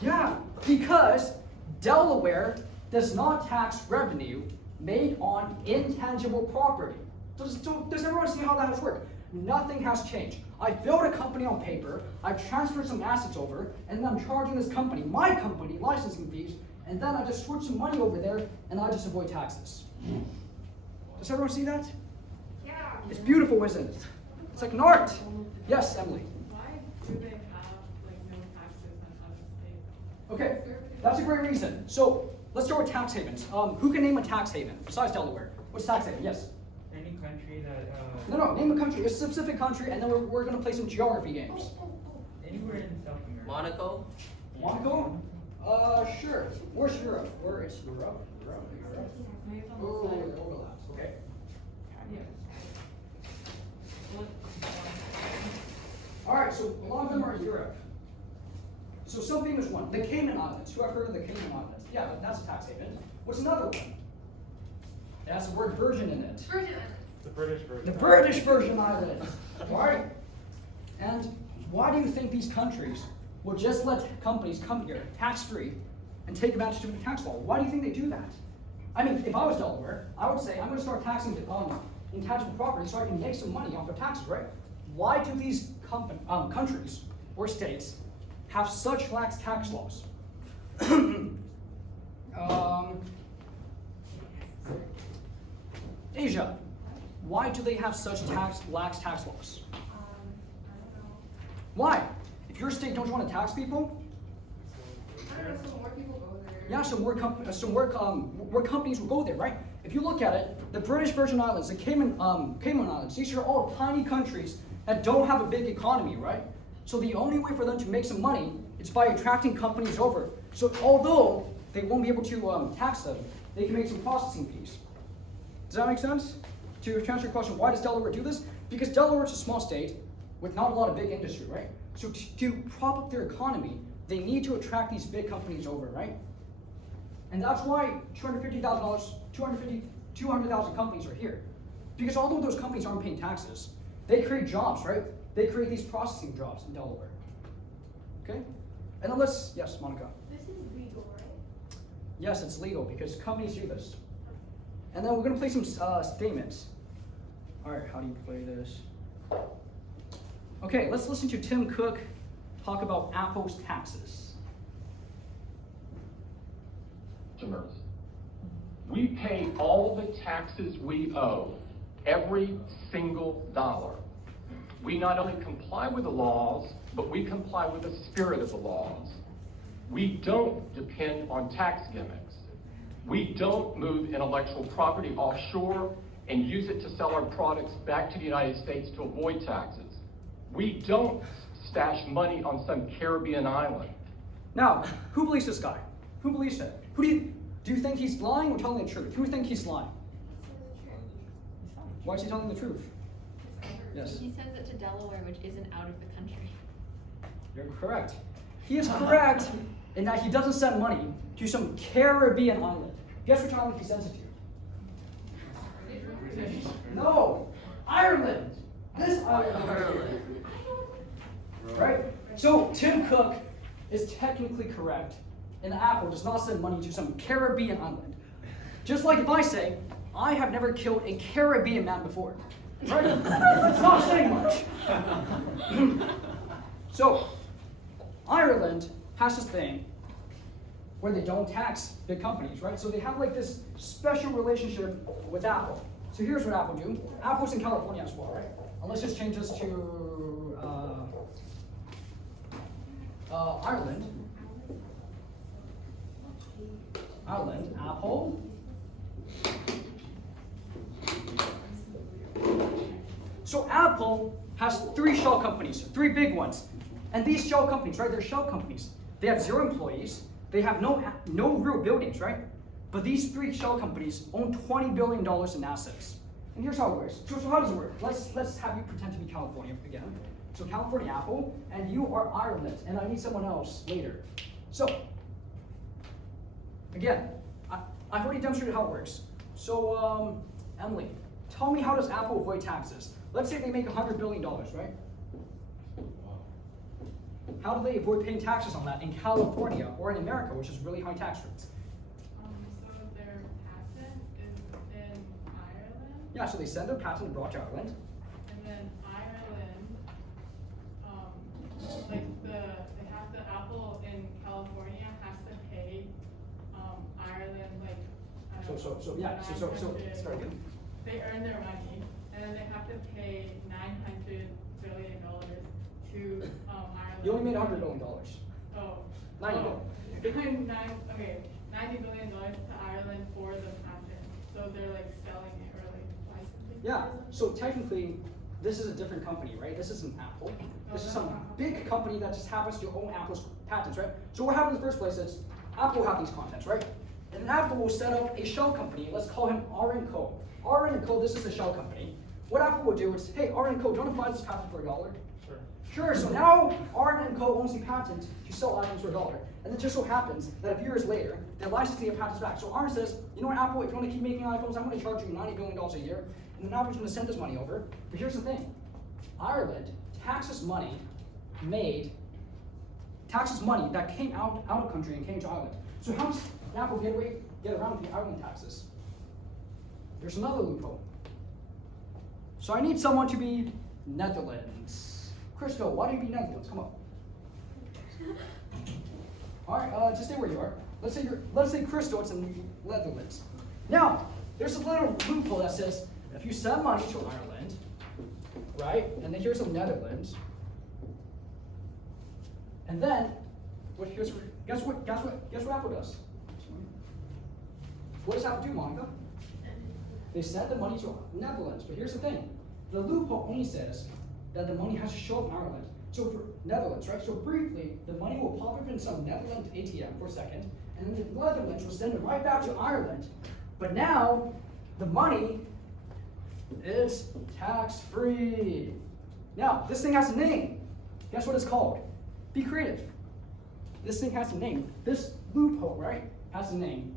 Yeah, because Delaware does not tax revenue made on intangible property. Does everyone see how that has worked? Nothing has changed. I built a company on paper, I've transferred some assets over, and then I'm charging this company, my company, licensing fees, and then I just switch some money over there, and I just avoid taxes. Does everyone see that? Yeah. It's beautiful, isn't it? It's like an art. Yes, Emily. Why do they have like no taxes on other states? Okay, that's a great reason. So let's start with tax havens. Who can name a tax haven besides Delaware? What's tax haven? Yes. Any country that No, name a country, a specific country, and then we're going to play some geography games. anywhere in South America. Monaco? Monaco? Sure. Where's Europe? Where is Europe? Maybe it's on the Oh, side. it overlaps. Okay. Yeah. Look, All right, so a lot of them are Europe. So some famous one, the Cayman Islands. Who have heard of the Cayman Islands? Yeah, that's a tax haven. What's another one? It has the word Virgin in it. Virgin Islands. The British version. The British Virgin Islands. All right. And why do you think these countries will just let companies come here tax-free and take advantage of the tax law? Why do you think they do that? I mean, if I was Delaware, I would say I'm going to start taxing intangible property so I can make some money off of taxes, right? Why do these countries or states have such lax tax laws? Asia, why do they have such lax tax laws? I don't know. Why? If your state don't want to tax people, I don't know, so more people go there. yeah, more companies will go there, right? If you look at it, the British Virgin Islands, the Cayman Islands, these are all tiny countries that don't have a big economy, right? So the only way for them to make some money is by attracting companies over. So although they won't be able to tax them, they can make some processing fees. Does that make sense? To answer your question, why does Delaware do this? Because Delaware is a small state with not a lot of big industry, right? So to prop up their economy, they need to attract these big companies over, right? And that's why $250,000 200,000 companies are here. Because although those companies aren't paying taxes, they create jobs, right? They create these processing jobs in Delaware. Okay? And then yes, Monica. This is legal, right? Yes, it's legal because companies do this. And then we're gonna play some statements. All right, how do you play this? Okay, let's listen to Tim Cook talk about Apple's taxes. Customers. We pay all the taxes we owe, every single dollar. We not only comply with the laws, but we comply with the spirit of the laws. We don't depend on tax gimmicks. We don't move intellectual property offshore and use it to sell our products back to the United States to avoid taxes. We don't stash money on some Caribbean island. Now, who believes this guy? Who believes him? Do you think he's lying or telling the truth? Who think he's lying? Why is he telling the truth? Yes. He sends it to Delaware, which isn't out of the country. You're correct. He is correct in that he doesn't send money to some Caribbean island. Guess which island he sends it to? No, Ireland. This island. Right? So Tim Cook is technically correct, and Apple does not send money to some Caribbean island. Just like if I say, I have never killed a Caribbean man before. Right? It's not saying much. So, Ireland has this thing where they don't tax big companies, right? So they have like this special relationship with Apple. So here's what Apple do. Apple's in California as well, right? And let's just change this to Ireland. Ireland, Apple. So Apple has 3 shell companies, 3 big ones. And these shell companies, right, they're shell companies. They have 0 employees. They have no real buildings, right? But these 3 shell companies own $20 billion in assets. And here's how it works. So how does it work? Let's have you pretend to be California again. So California Apple, and you are Ireland, and I need someone else later. So, again, I've already demonstrated how it works. So, Emily, tell me, how does Apple avoid taxes? Let's say they make $100 billion, right? How do they avoid paying taxes on that in California or in America, which is really high tax rates? So their patent is in Ireland, Yeah, so they send their patent abroad to Ireland. and then Ireland, they have the Apple in California has to pay, Ireland, like, I don't know, So, start again. they earn their money, and then they have to pay $900 billion to, Ireland. You only made $100 billion. Oh. 90 oh. billion. $90 billion to Ireland for the patent. So they're like selling it or like licensing it. Yeah, so technically, this is a different company, right? This isn't Apple. This is some big company that just happens to own Apple's patents, right? So what happened in the first place is, Apple will have these contents, right? And then Apple will set up a shell company. Let's call him R&Co. R&Co, this is a shell company. What Apple will do is, hey, R&Co, do you want to buy this patent for $1? Sure, so now R&Co owns the patent to sell items for $1. And it just so happens that a few years later, they're licensing the patents back. So R says, you know what, Apple, if you want to keep making iPhones, I'm going to charge you $90 billion a year. And then Apple's going to send this money over. But here's the thing. Ireland taxes money that came out of country and came to Ireland. So how does Apple get around the Ireland taxes? There's another loophole. So I need someone to be Netherlands. Christo, why do you be Netherlands? Come on. All right, just stay where you are. Let's say Christo, it's in Netherlands. Now, there's a little loophole that says if you send money to Ireland, right, and then here's the Netherlands, and then guess what Apple does? What does Apple do, Monica? They send the money to Netherlands, but here's the thing. The loophole only says that the money has to show up in Ireland. So for Netherlands, right? So briefly, the money will pop up in some Netherlands ATM for a second, and then the Netherlands will send it right back to Ireland. But now, the money is tax-free. Now, this thing has a name. Guess what it's called? Be creative. This thing has a name. This loophole, right, has a name.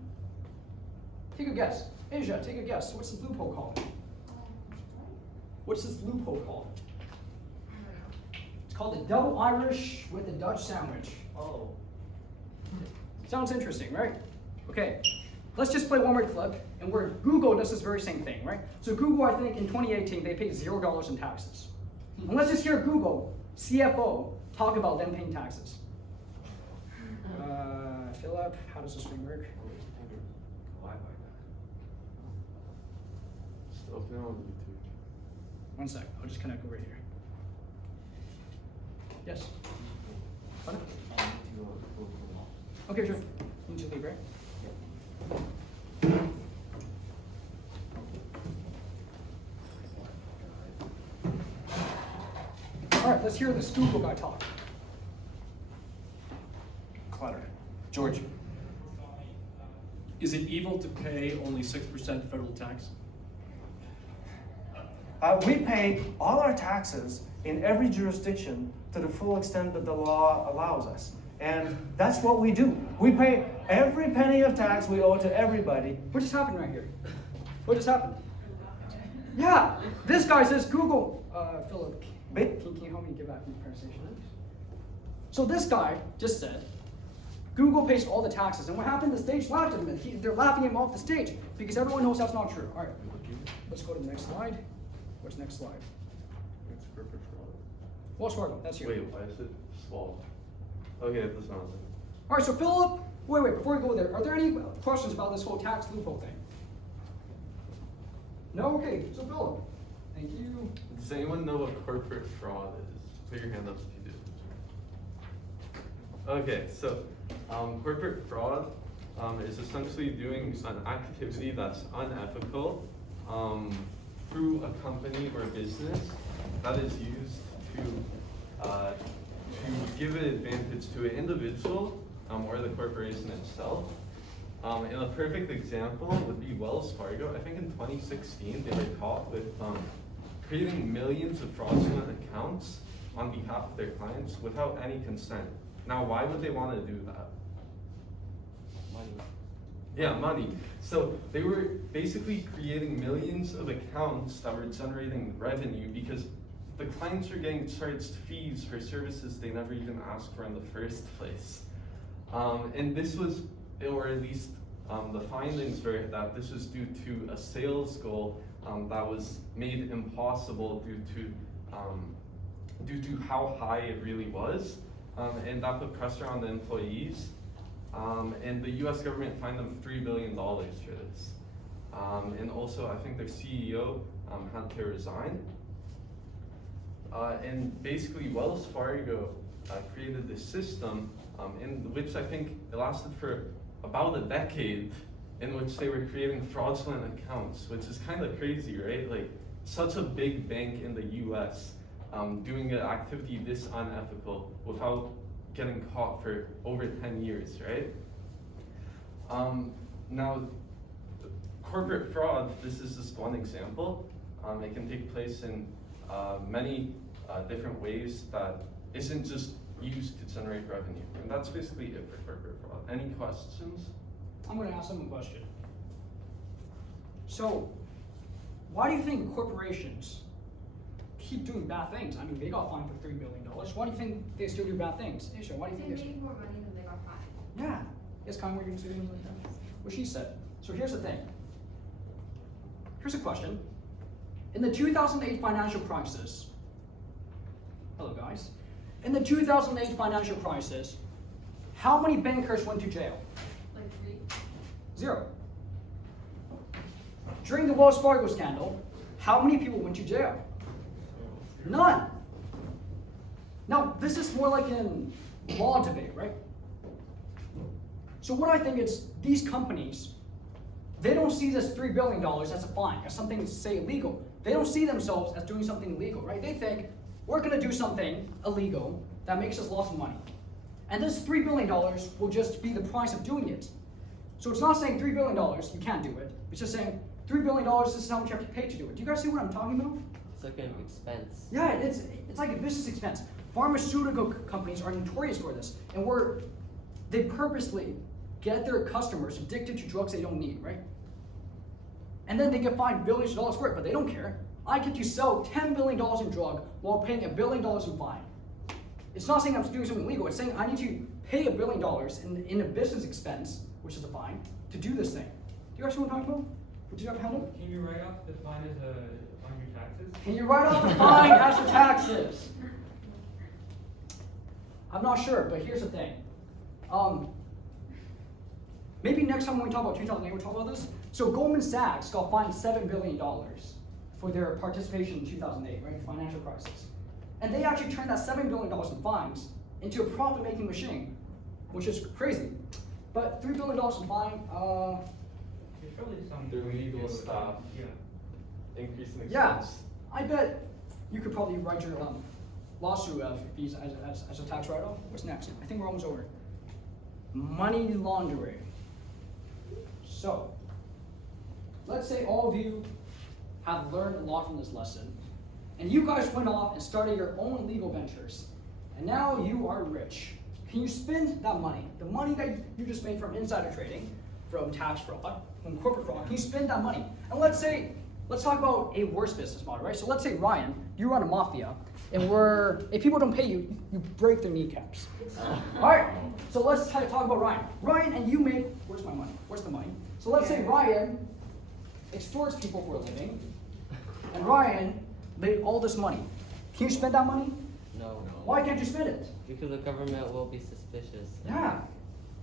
Take a guess. Asia, take a guess. What's this loophole called? What's this loophole called? It's called the double Irish with a Dutch sandwich. Oh. Sounds interesting, right? Okay, let's just play one more clip, and where Google does this very same thing, right? So Google, I think in 2018, they paid $0 in taxes. And let's just hear Google CFO talk about them paying taxes. Philip, how does this thing work? One sec, I'll just connect over here. Yes? Pardon? Okay, sure. You need to leave, right? All right, let's hear this Google guy talk. Clutter. George, is it evil to pay only 6% federal tax? We pay all our taxes in every jurisdiction to the full extent that the law allows us. And that's what we do. We pay every penny of tax we owe to everybody. What just happened right here? What just happened? Yeah, this guy says Google. Philip, can you help me get back in the conversation? So this guy just said, Google pays all the taxes. And what happened? The stage laughed at him. They're laughing him off the stage because everyone knows that's not true. All right, let's go to the next slide. What's the next slide? It's corporate fraud. Wells Fargo, that's you. Wait, why is it small? Okay, that's not it. All right, so Philip, wait, before we go there, are there any questions about this whole tax loophole thing? No? Okay, so Philip, thank you. Does anyone know what corporate fraud is? Put your hand up if you do. Okay, so corporate fraud is essentially doing an activity that's unethical through a company or business that is used to give an advantage to an individual or the corporation itself. And a perfect example would be Wells Fargo. I think in 2016 they were caught with creating millions of fraudulent accounts on behalf of their clients without any consent. Now, why would they want to do that? Money. Yeah, money. So they were basically creating millions of accounts that were generating revenue because the clients were getting charged fees for services they never even asked for in the first place. And this was, or at least the findings were that this was due to a sales goal that was made impossible due to how high it really was. And that put pressure on the employees. And the US government fined them $3 billion for this. And also, I think their CEO had to resign. And basically, Wells Fargo created this system in which I think it lasted for about a decade, in which they were creating fraudulent accounts, which is kind of crazy, right? Like, such a big bank in the US doing an activity this unethical without getting caught for over 10 years, right? Now, corporate fraud, this is just one example. It can take place in many different ways that isn't just used to generate revenue. And that's basically it for corporate fraud. Any questions? I'm going to ask them a question. So, why do you think corporations keep doing bad things? I mean, they got fined for $3 billion. Why do you think they still do bad things? Isha, why do you think They made more money than they got fined. Yeah. Yes, Kyle, what you're going to say like that? What she said. So here's the thing. Here's a question. In the 2008 financial crisis, hello guys. In the 2008 financial crisis, how many bankers went to jail? Like 3. 0. During the Wells Fargo scandal, how many people went to jail? None. Now, this is more like an law debate, right? So what I think is these companies, they don't see this $3 billion as a fine, as something, say, illegal. They don't see themselves as doing something illegal, right? They think, we're going to do something illegal that makes us lots of money. And this $3 billion will just be the price of doing it. So it's not saying $3 billion, you can't do it. It's just saying $3 billion, this is how much you have to pay to do it. Do you guys see what I'm talking about? It's like an expense. Yeah, it's like a business expense. Pharmaceutical companies are notorious for this. And they purposely get their customers addicted to drugs they don't need, right? and then they get fined billions of dollars for it, but they don't care. I get to sell $10 billion in drug while paying $1 billion in fine. It's not saying I'm doing something illegal. It's saying I need to pay $1 billion in a business expense, which is a fine, to do this thing. Do you actually know what I'm talking about? Would you have help? Can you write off the fine as on your taxes? Can you write off the fine as your taxes? I'm not sure, but here's the thing. Maybe next time when we talk about 2008, we'll talk about this. So Goldman Sachs got fined $7 billion for their participation in 2008, right? Financial crisis. And they actually turned that $7 billion in fines into a profit-making machine, which is crazy. But $3 billion in fine, There's probably some Their way legal to- staff. Yeah. Increase in expense. yeah, I bet you could probably write your lawsuit fees as a tax write-off. What's next? I think we're almost over. Money laundering. So, let's say all of you have learned a lot from this lesson, and you guys went off and started your own legal ventures, and now you are rich. Can you spend that money, the money that you just made from insider trading, from tax fraud, from corporate fraud, can you spend that money? And let's talk about a worse business model, right? So let's say, Ryan, you run a mafia, and if people don't pay you, you break their kneecaps. All right, so let's talk about Ryan. Ryan, and you make, where's my money? Where's the money? So let's say Ryan extorts people for a living, and Ryan made all this money. Can you spend that money? No. Why can't you spend it? Because the government will be suspicious. Yeah.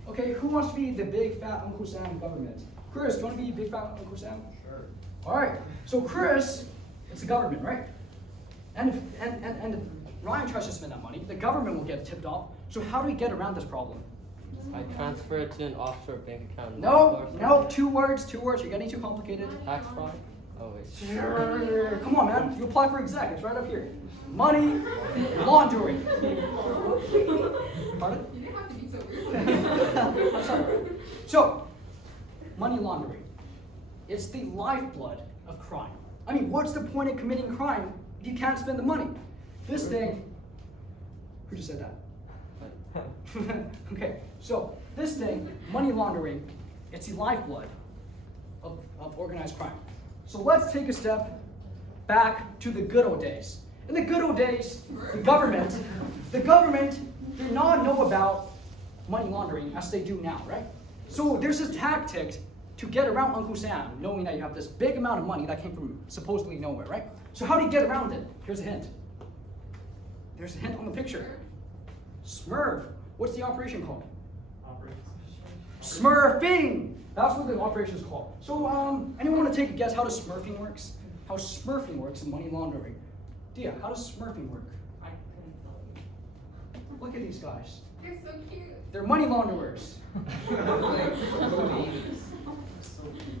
Okay, who wants to be the big fat Uncle Sam government? Chris, do you want to be big fat Uncle Sam? Sure. All right. So Chris, it's the government, right? And if Ryan tries to spend that money, the government will get tipped off. So how do we get around this problem? I transfer it to an offshore bank account. No, 2 words. You're getting too complicated. Tax fraud? Oh wait. Come on, man. You apply for exec. It's right up here. Money laundering. Pardon? You didn't have to be so weird. I'm sorry. So, money laundering. It's the lifeblood of crime. I mean, what's the point of committing crime if you can't spend the money? This thing. Who just said that? Okay, so this thing, money laundering, it's the lifeblood of organized crime. So let's take a step back to the good old days. In the good old days, the government did not know about money laundering as they do now, right? So there's this tactic to get around Uncle Sam, knowing that you have this big amount of money that came from supposedly nowhere, right? So how do you get around it? Here's a hint. There's a hint on the picture. Smurf. What's the operation called? Smurfing! That's what the operation is called. So, anyone want to take a guess how does smurfing works? How smurfing works in money laundering? Dia, how does smurfing work? I couldn't tell you. Look at these guys. They're so cute. They're money launderers.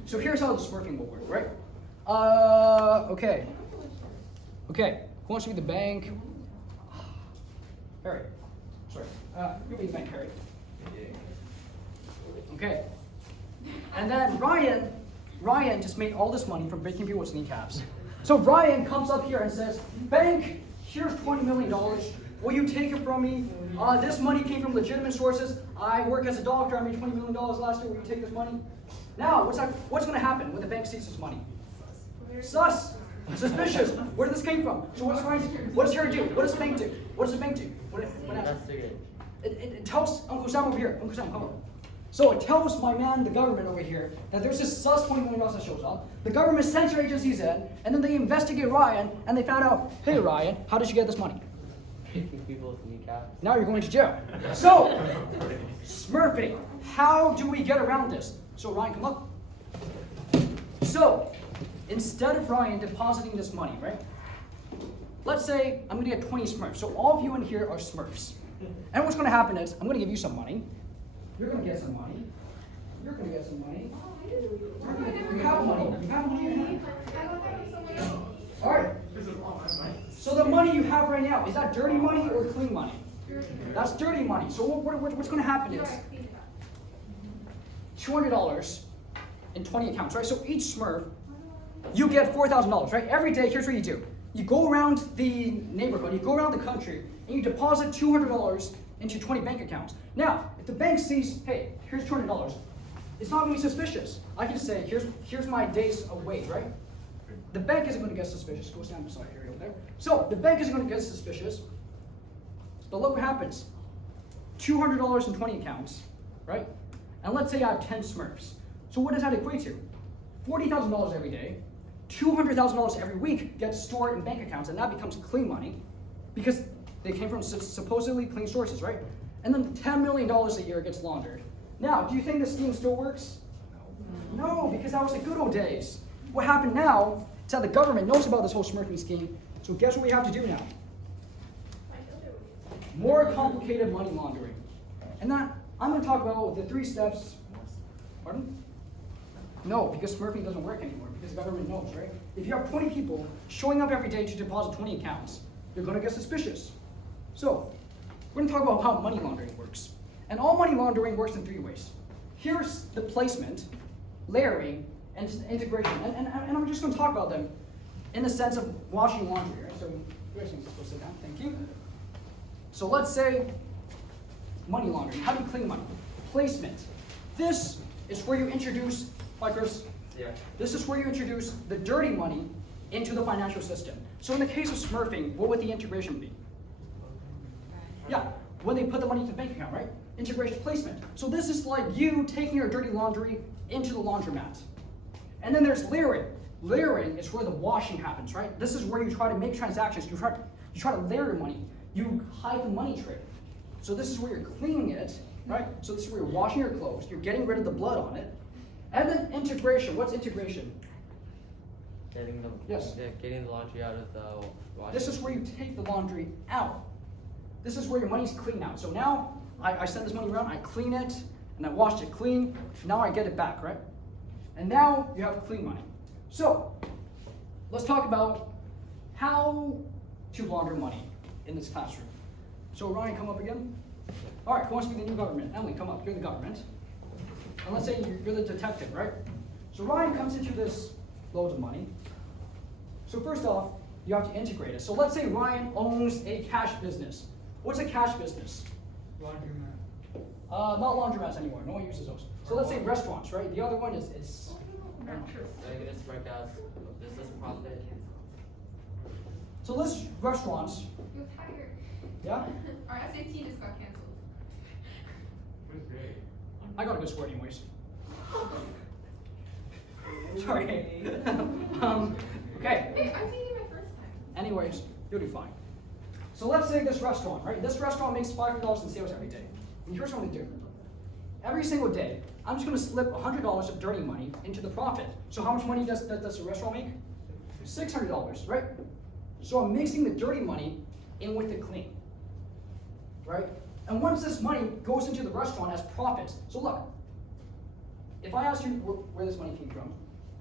So here's how the smurfing will work, right? Okay. Who wants to be the bank? Harry. Sorry. You'll be the bank, Harry. Okay. And then Ryan just made all this money from breaking people's kneecaps. So Ryan comes up here and says, "Bank, here's $20 million. Will you take it from me? This money came from legitimate sources. I work as a doctor. I made $20 million last year. Will you take this money?" Now, what's going to happen when the bank sees this money? Sus. Suspicious. Where did this came from? So what does Harry do? What does the bank do? What does the bank do? Investigate. It tells Uncle Sam over here. Uncle Sam, come on. So it tells my man, the government over here, that there's this sus $20 million that shows up. The government sends their agencies in, and then they investigate Ryan, and they found out, "Hey Ryan, how did you get this money?" Breaking people's kneecaps. Now you're going to jail. So, smurfing. How do we get around this? So Ryan, come up. So, instead of Ryan depositing this money, right? Let's say I'm going to get 20 Smurfs. So all of you in here are Smurfs. And what's going to happen is I'm going to give you some money. You're going to get some money. You're going to get some money. You have money. You have money. I don't have so much. All right. So the money you have right now, is that dirty money or clean money? That's dirty money. So what's going to happen is $200 in 20 accounts, right? So each Smurf, you get $4,000, right? Every day, here's what you do. You go around the neighborhood, you go around the country, and you deposit $200 into 20 bank accounts. Now, if the bank sees, hey, here's $200, it's not going to be suspicious. I can say, here's my days of wage, right? The bank isn't going to get suspicious. Go stand beside Harry over there. So the bank isn't going to get suspicious. But look what happens. $200 in 20 accounts, right? And let's say I have 10 Smurfs. So what does that equate to? $40,000 every day. $200,000 every week gets stored in bank accounts, and that becomes clean money because they came from supposedly clean sources, right? And then $10 million a year gets laundered. Now, do you think this scheme still works? No, because that was the good old days. What happened now is that the government knows about this whole smurfing scheme, so guess what we have to do now? More complicated money laundering. And that, I'm going to talk about the 3 steps. Pardon? No, because smurfing doesn't work anymore, because the government knows, right? If you have 20 people showing up every day to deposit 20 accounts, you're going to get suspicious. So, we're going to talk about how money laundering works. And all money laundering works in 3 ways. Here's the placement, layering, and integration. And I'm just going to talk about them in the sense of washing laundry, right? So, you guys can go sit down. Thank you. So let's say money laundering. How do you clean money? Placement. This is where you introduce, Chris. Yeah. This is where you introduce the dirty money into the financial system. So in the case of smurfing, what would the integration be? Yeah, when they put the money into the bank account, right? Integration placement. So this is like you taking your dirty laundry into the laundromat. And then there's layering. Layering is where the washing happens, right? This is where you try to make transactions. You try to layer your money. You hide the money trail. So this is where you're cleaning it, right? So this is where you're washing your clothes. You're getting rid of the blood on it. And then integration. What's integration? Getting the laundry out of the washing. This is where you take the laundry out. This is where your money's clean out. So now I send this money around, I clean it, and I wash it clean. Now I get it back, right? And now you have clean money. So let's talk about how to launder money in this classroom. So Ryan, come up again. All right, who wants to be the new government? Emily, come up. You're the government. And let's say you're the detective, right? So Ryan comes into this loads of money. So first off, you have to integrate it. So let's say Ryan owns a cash business. What's a cash business? Laundromat. Not laundromats anymore. No one uses those. So let's say restaurants, right? The other one is Like this work as a business profit. so let's restaurants. You're tired. Yeah? Our SAT just got canceled. What's great? I got a good score anyways. Sorry. Okay. Hey, I'm taking my first time. Anyways, you'll do fine. So let's say this restaurant, right? This restaurant makes $500 in sales every day. And here's what I'm gonna do. Every single day, I'm just gonna slip $100 of dirty money into the profit. So how much money does the restaurant make? $600, right? So I'm mixing the dirty money in with the clean, right? And once this money goes into the restaurant as profits, so look, if I asked you where this money came from,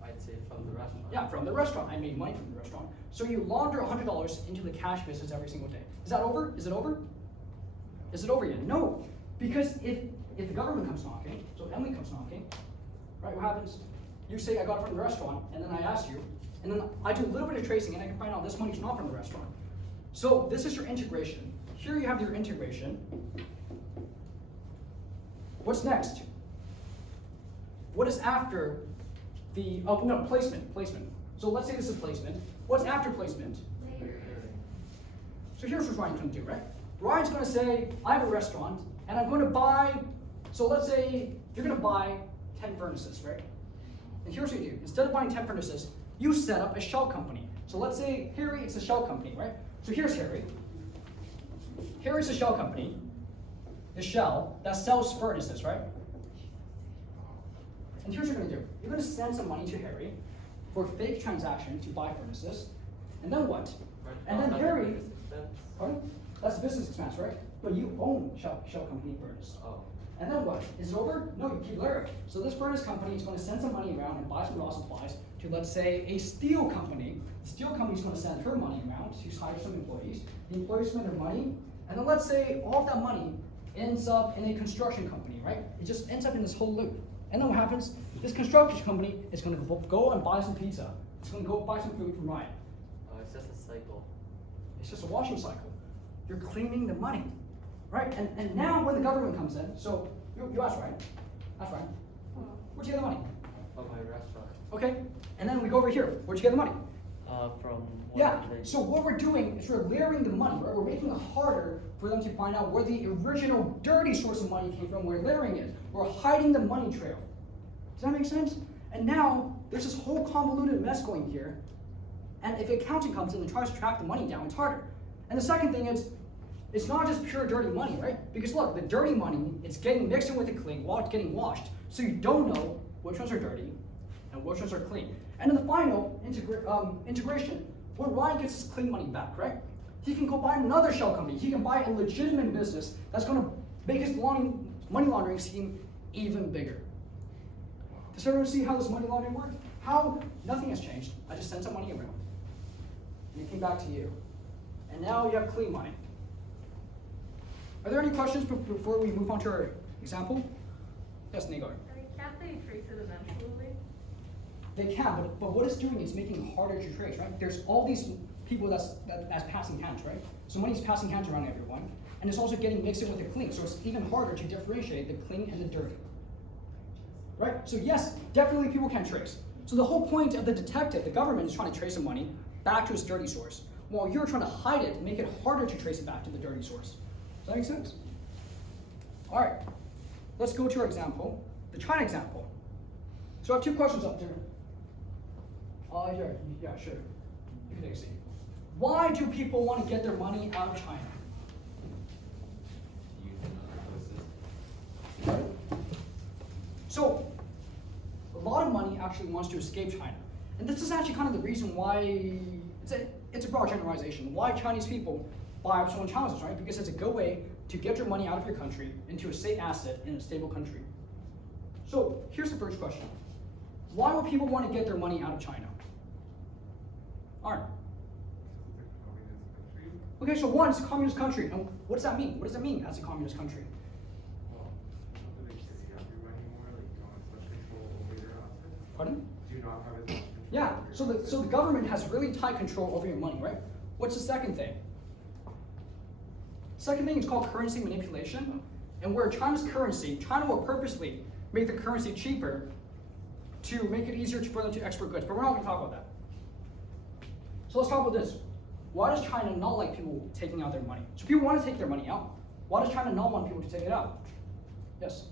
I'd say from the restaurant. yeah, from the restaurant. I made money from the restaurant. So you launder $100 into the cash business every single day. Is that over? Is it over? Is it over yet? No. Because if the government comes knocking, so Emily comes knocking, right, what happens? You say, I got it from the restaurant, and then I ask you, and then I do a little bit of tracing, and I can find out this money's not from the restaurant. So this is your integration. Here you have your integration. What's next? What is after the, oh no, placement. So let's say this is placement. What's after placement? So here's what Ryan's gonna do, right? Ryan's gonna say, I have a restaurant, and I'm gonna buy, so let's say you're gonna buy 10 furnaces, right? And here's what you do. Instead of buying 10 furnaces, you set up a shell company. So let's say, Harry, it's a shell company, right? So here's Harry. Harry's a shell company, the shell, that sells furnaces, right? And here's what you're gonna do. You're gonna send some money to Harry for a fake transaction to buy furnaces, and then what? And then Harry, pardon? That's business expense, right? But you own shell company furnace. Oh. And then what? Is it over? No, you keep layering. So this furnace company is going to send some money around and buy some raw supplies to, let's say, a steel company. The steel company is going to send her money around to hire some employees. The employees spend their money, and then let's say all of that money ends up in a construction company, right? It just ends up in this whole loop. And then what happens? This construction company is going to go and buy some pizza. It's going to go buy some food from Ryan. Oh, it's just a cycle. It's just a washing cycle. You're cleaning the money, right? And now when the government comes in, so you ask Ryan. Ask Ryan. Where'd you get the money? From my restaurant. Okay, and then we go over here. Where'd you get the money? From Yeah, whatever they. so what we're doing is we're layering the money, right? We're making it harder for them to find out where the original dirty source of money came from. We're layering it. We're hiding the money trail. Does that make sense? And now there's this whole convoluted mess going here. And if accounting comes in and tries to track the money down, it's harder. And the second thing is, it's not just pure dirty money, right? Because look, the dirty money, it's getting mixed in with the clean while it's getting washed. So you don't know which ones are dirty and which ones are clean. And in the final integration, when Ryan gets his clean money back, right? He can go buy another shell company. He can buy a legitimate business that's going to make his money laundering scheme even bigger. Does everyone see how this money laundering works? How nothing has changed. I just sent some money around, and it came back to you. And now you have clean money. Are there any questions before we move on to our example? Yes, Nagar. Can't they trace it eventually? They can, but what it's doing is making it harder to trace, right? There's all these people that's passing hands, right? So money's passing hands around everyone, and it's also getting mixed in with the clean, so it's even harder to differentiate the clean and the dirty. Right? So yes, definitely people can trace. So the whole point of the detective, the government, is trying to trace the money back to its dirty source, while you're trying to hide it and make it harder to trace it back to the dirty source. Does that make sense? All right, let's go to our example, the China example. So I have two questions up there. Yeah, sure. You can take a seat. Why do people want to get their money out of China? So, a lot of money actually wants to escape China. And this is actually kind of the reason why, it's a broad generalization, why Chinese people buy up stolen houses, right? Because it's a good way to get your money out of your country into a safe asset in a stable country. So, here's the first question. Why would people want to get their money out of China? Alright. Okay, so one, it's a communist country. And what does that mean? What does it mean as a communist country? Pardon? Do you not have as much control? Yeah, so the government has really tight control over your money, right? What's the second thing? Second thing is called currency manipulation. And where China's currency, China will purposely make the currency cheaper to make it easier for them to export goods. But we're not going to talk about that. So let's talk about this. Why does China not like people taking out their money? So people want to take their money out. Why does China not want people to take it out? Yes?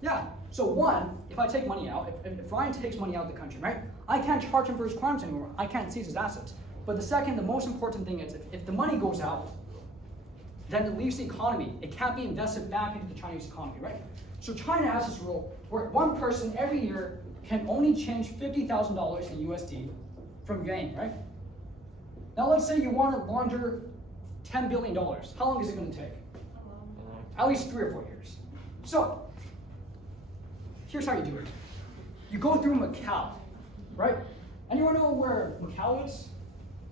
Yeah, so one, if I take money out, if Ryan takes money out of the country, right? I can't charge him for his crimes anymore. I can't seize his assets. But the second, the most important thing is if the money goes out, then it leaves the economy. It can't be invested back into the Chinese economy, right? So China has this rule where one person every year can only change $50,000 in USD from yuan, right? Now let's say you want to launder $10 billion. How long is it going to take? At least 3 or 4 years. So, here's how you do it. You go through Macau, right? Anyone know where Macau is?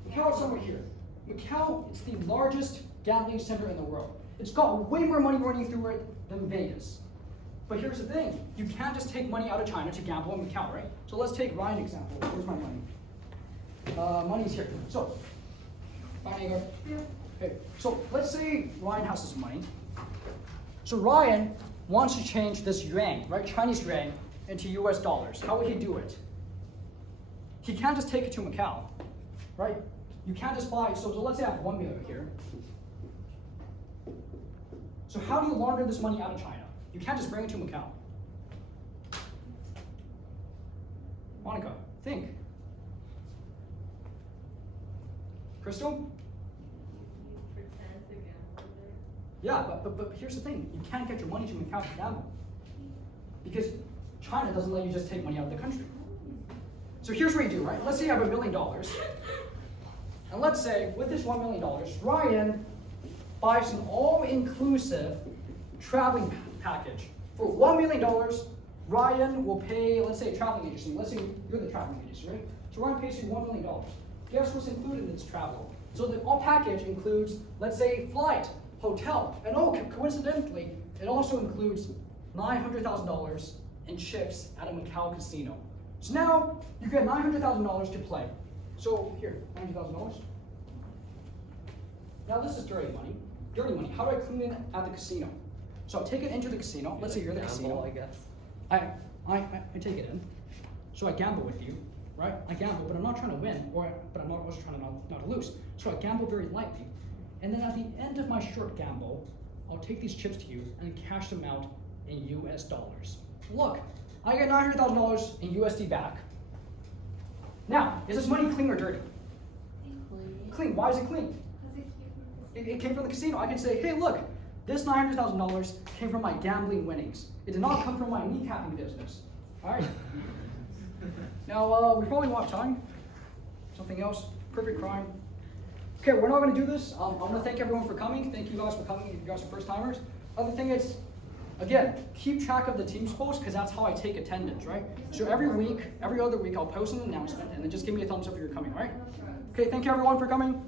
Macau is somewhere here. Macau is the largest gambling center in the world. It's got way more money running through it than Vegas. But here's the thing. You can't just take money out of China to gamble in Macau, right? So let's take Ryan's example. Where's my money? Money's here. So, Ryan, okay. So let's say Ryan has this money. So Ryan wants to change this yuan, right, Chinese yuan, into US dollars. How would he do it? He can't just take it to Macau, right? You can't just buy, so let's say I have 1 million here. So how do you launder this money out of China? You can't just bring it to Macau. Monica, think. Crystal? Yeah, but here's the thing. You can't get your money to Macau to gamble. Because China doesn't let you just take money out of the country. So here's what you do, right? Let's say you have $1 million. And let's say, with this $1 million, Ryan buys an all-inclusive traveling package. For $1 million, Ryan will pay, let's say, a traveling agency. Let's say you're the traveling agency, right? So Ryan pays you $1 million. Guess what's included in this travel? So the all package includes, let's say, flight, hotel, and coincidentally, it also includes $900,000 in chips at a Macau casino. So now you get $900,000 to play. So here, $900,000. Now this is dirty money. Dirty money. How do I clean it at the casino? So I take it into the casino. Let's say you're the Gamble, casino. I guess. I take it in. So I gamble with you, right? I gamble, but I'm not trying to win, but I'm not also trying to not to lose. So I gamble very lightly. And then at the end of my short gamble, I'll take these chips to you and cash them out in US dollars. Look, I get $900,000 in USD back. Now, is this money clean or dirty? Clean. Why is it clean? It came from the casino. I can say, hey, look, this $900,000 came from my gambling winnings. It did not come from my kneecapping business. All right. Now, we probably won't have time. Something else. Perfect crime. Okay, we're not going to do this. I'm going to thank everyone for coming. Thank you guys for coming. You guys are first timers. Other thing is, again, keep track of the team's post because that's how I take attendance, right? So every week, every other week, I'll post an announcement and then just give me a thumbs up if you're coming, all right? Okay, thank you everyone for coming.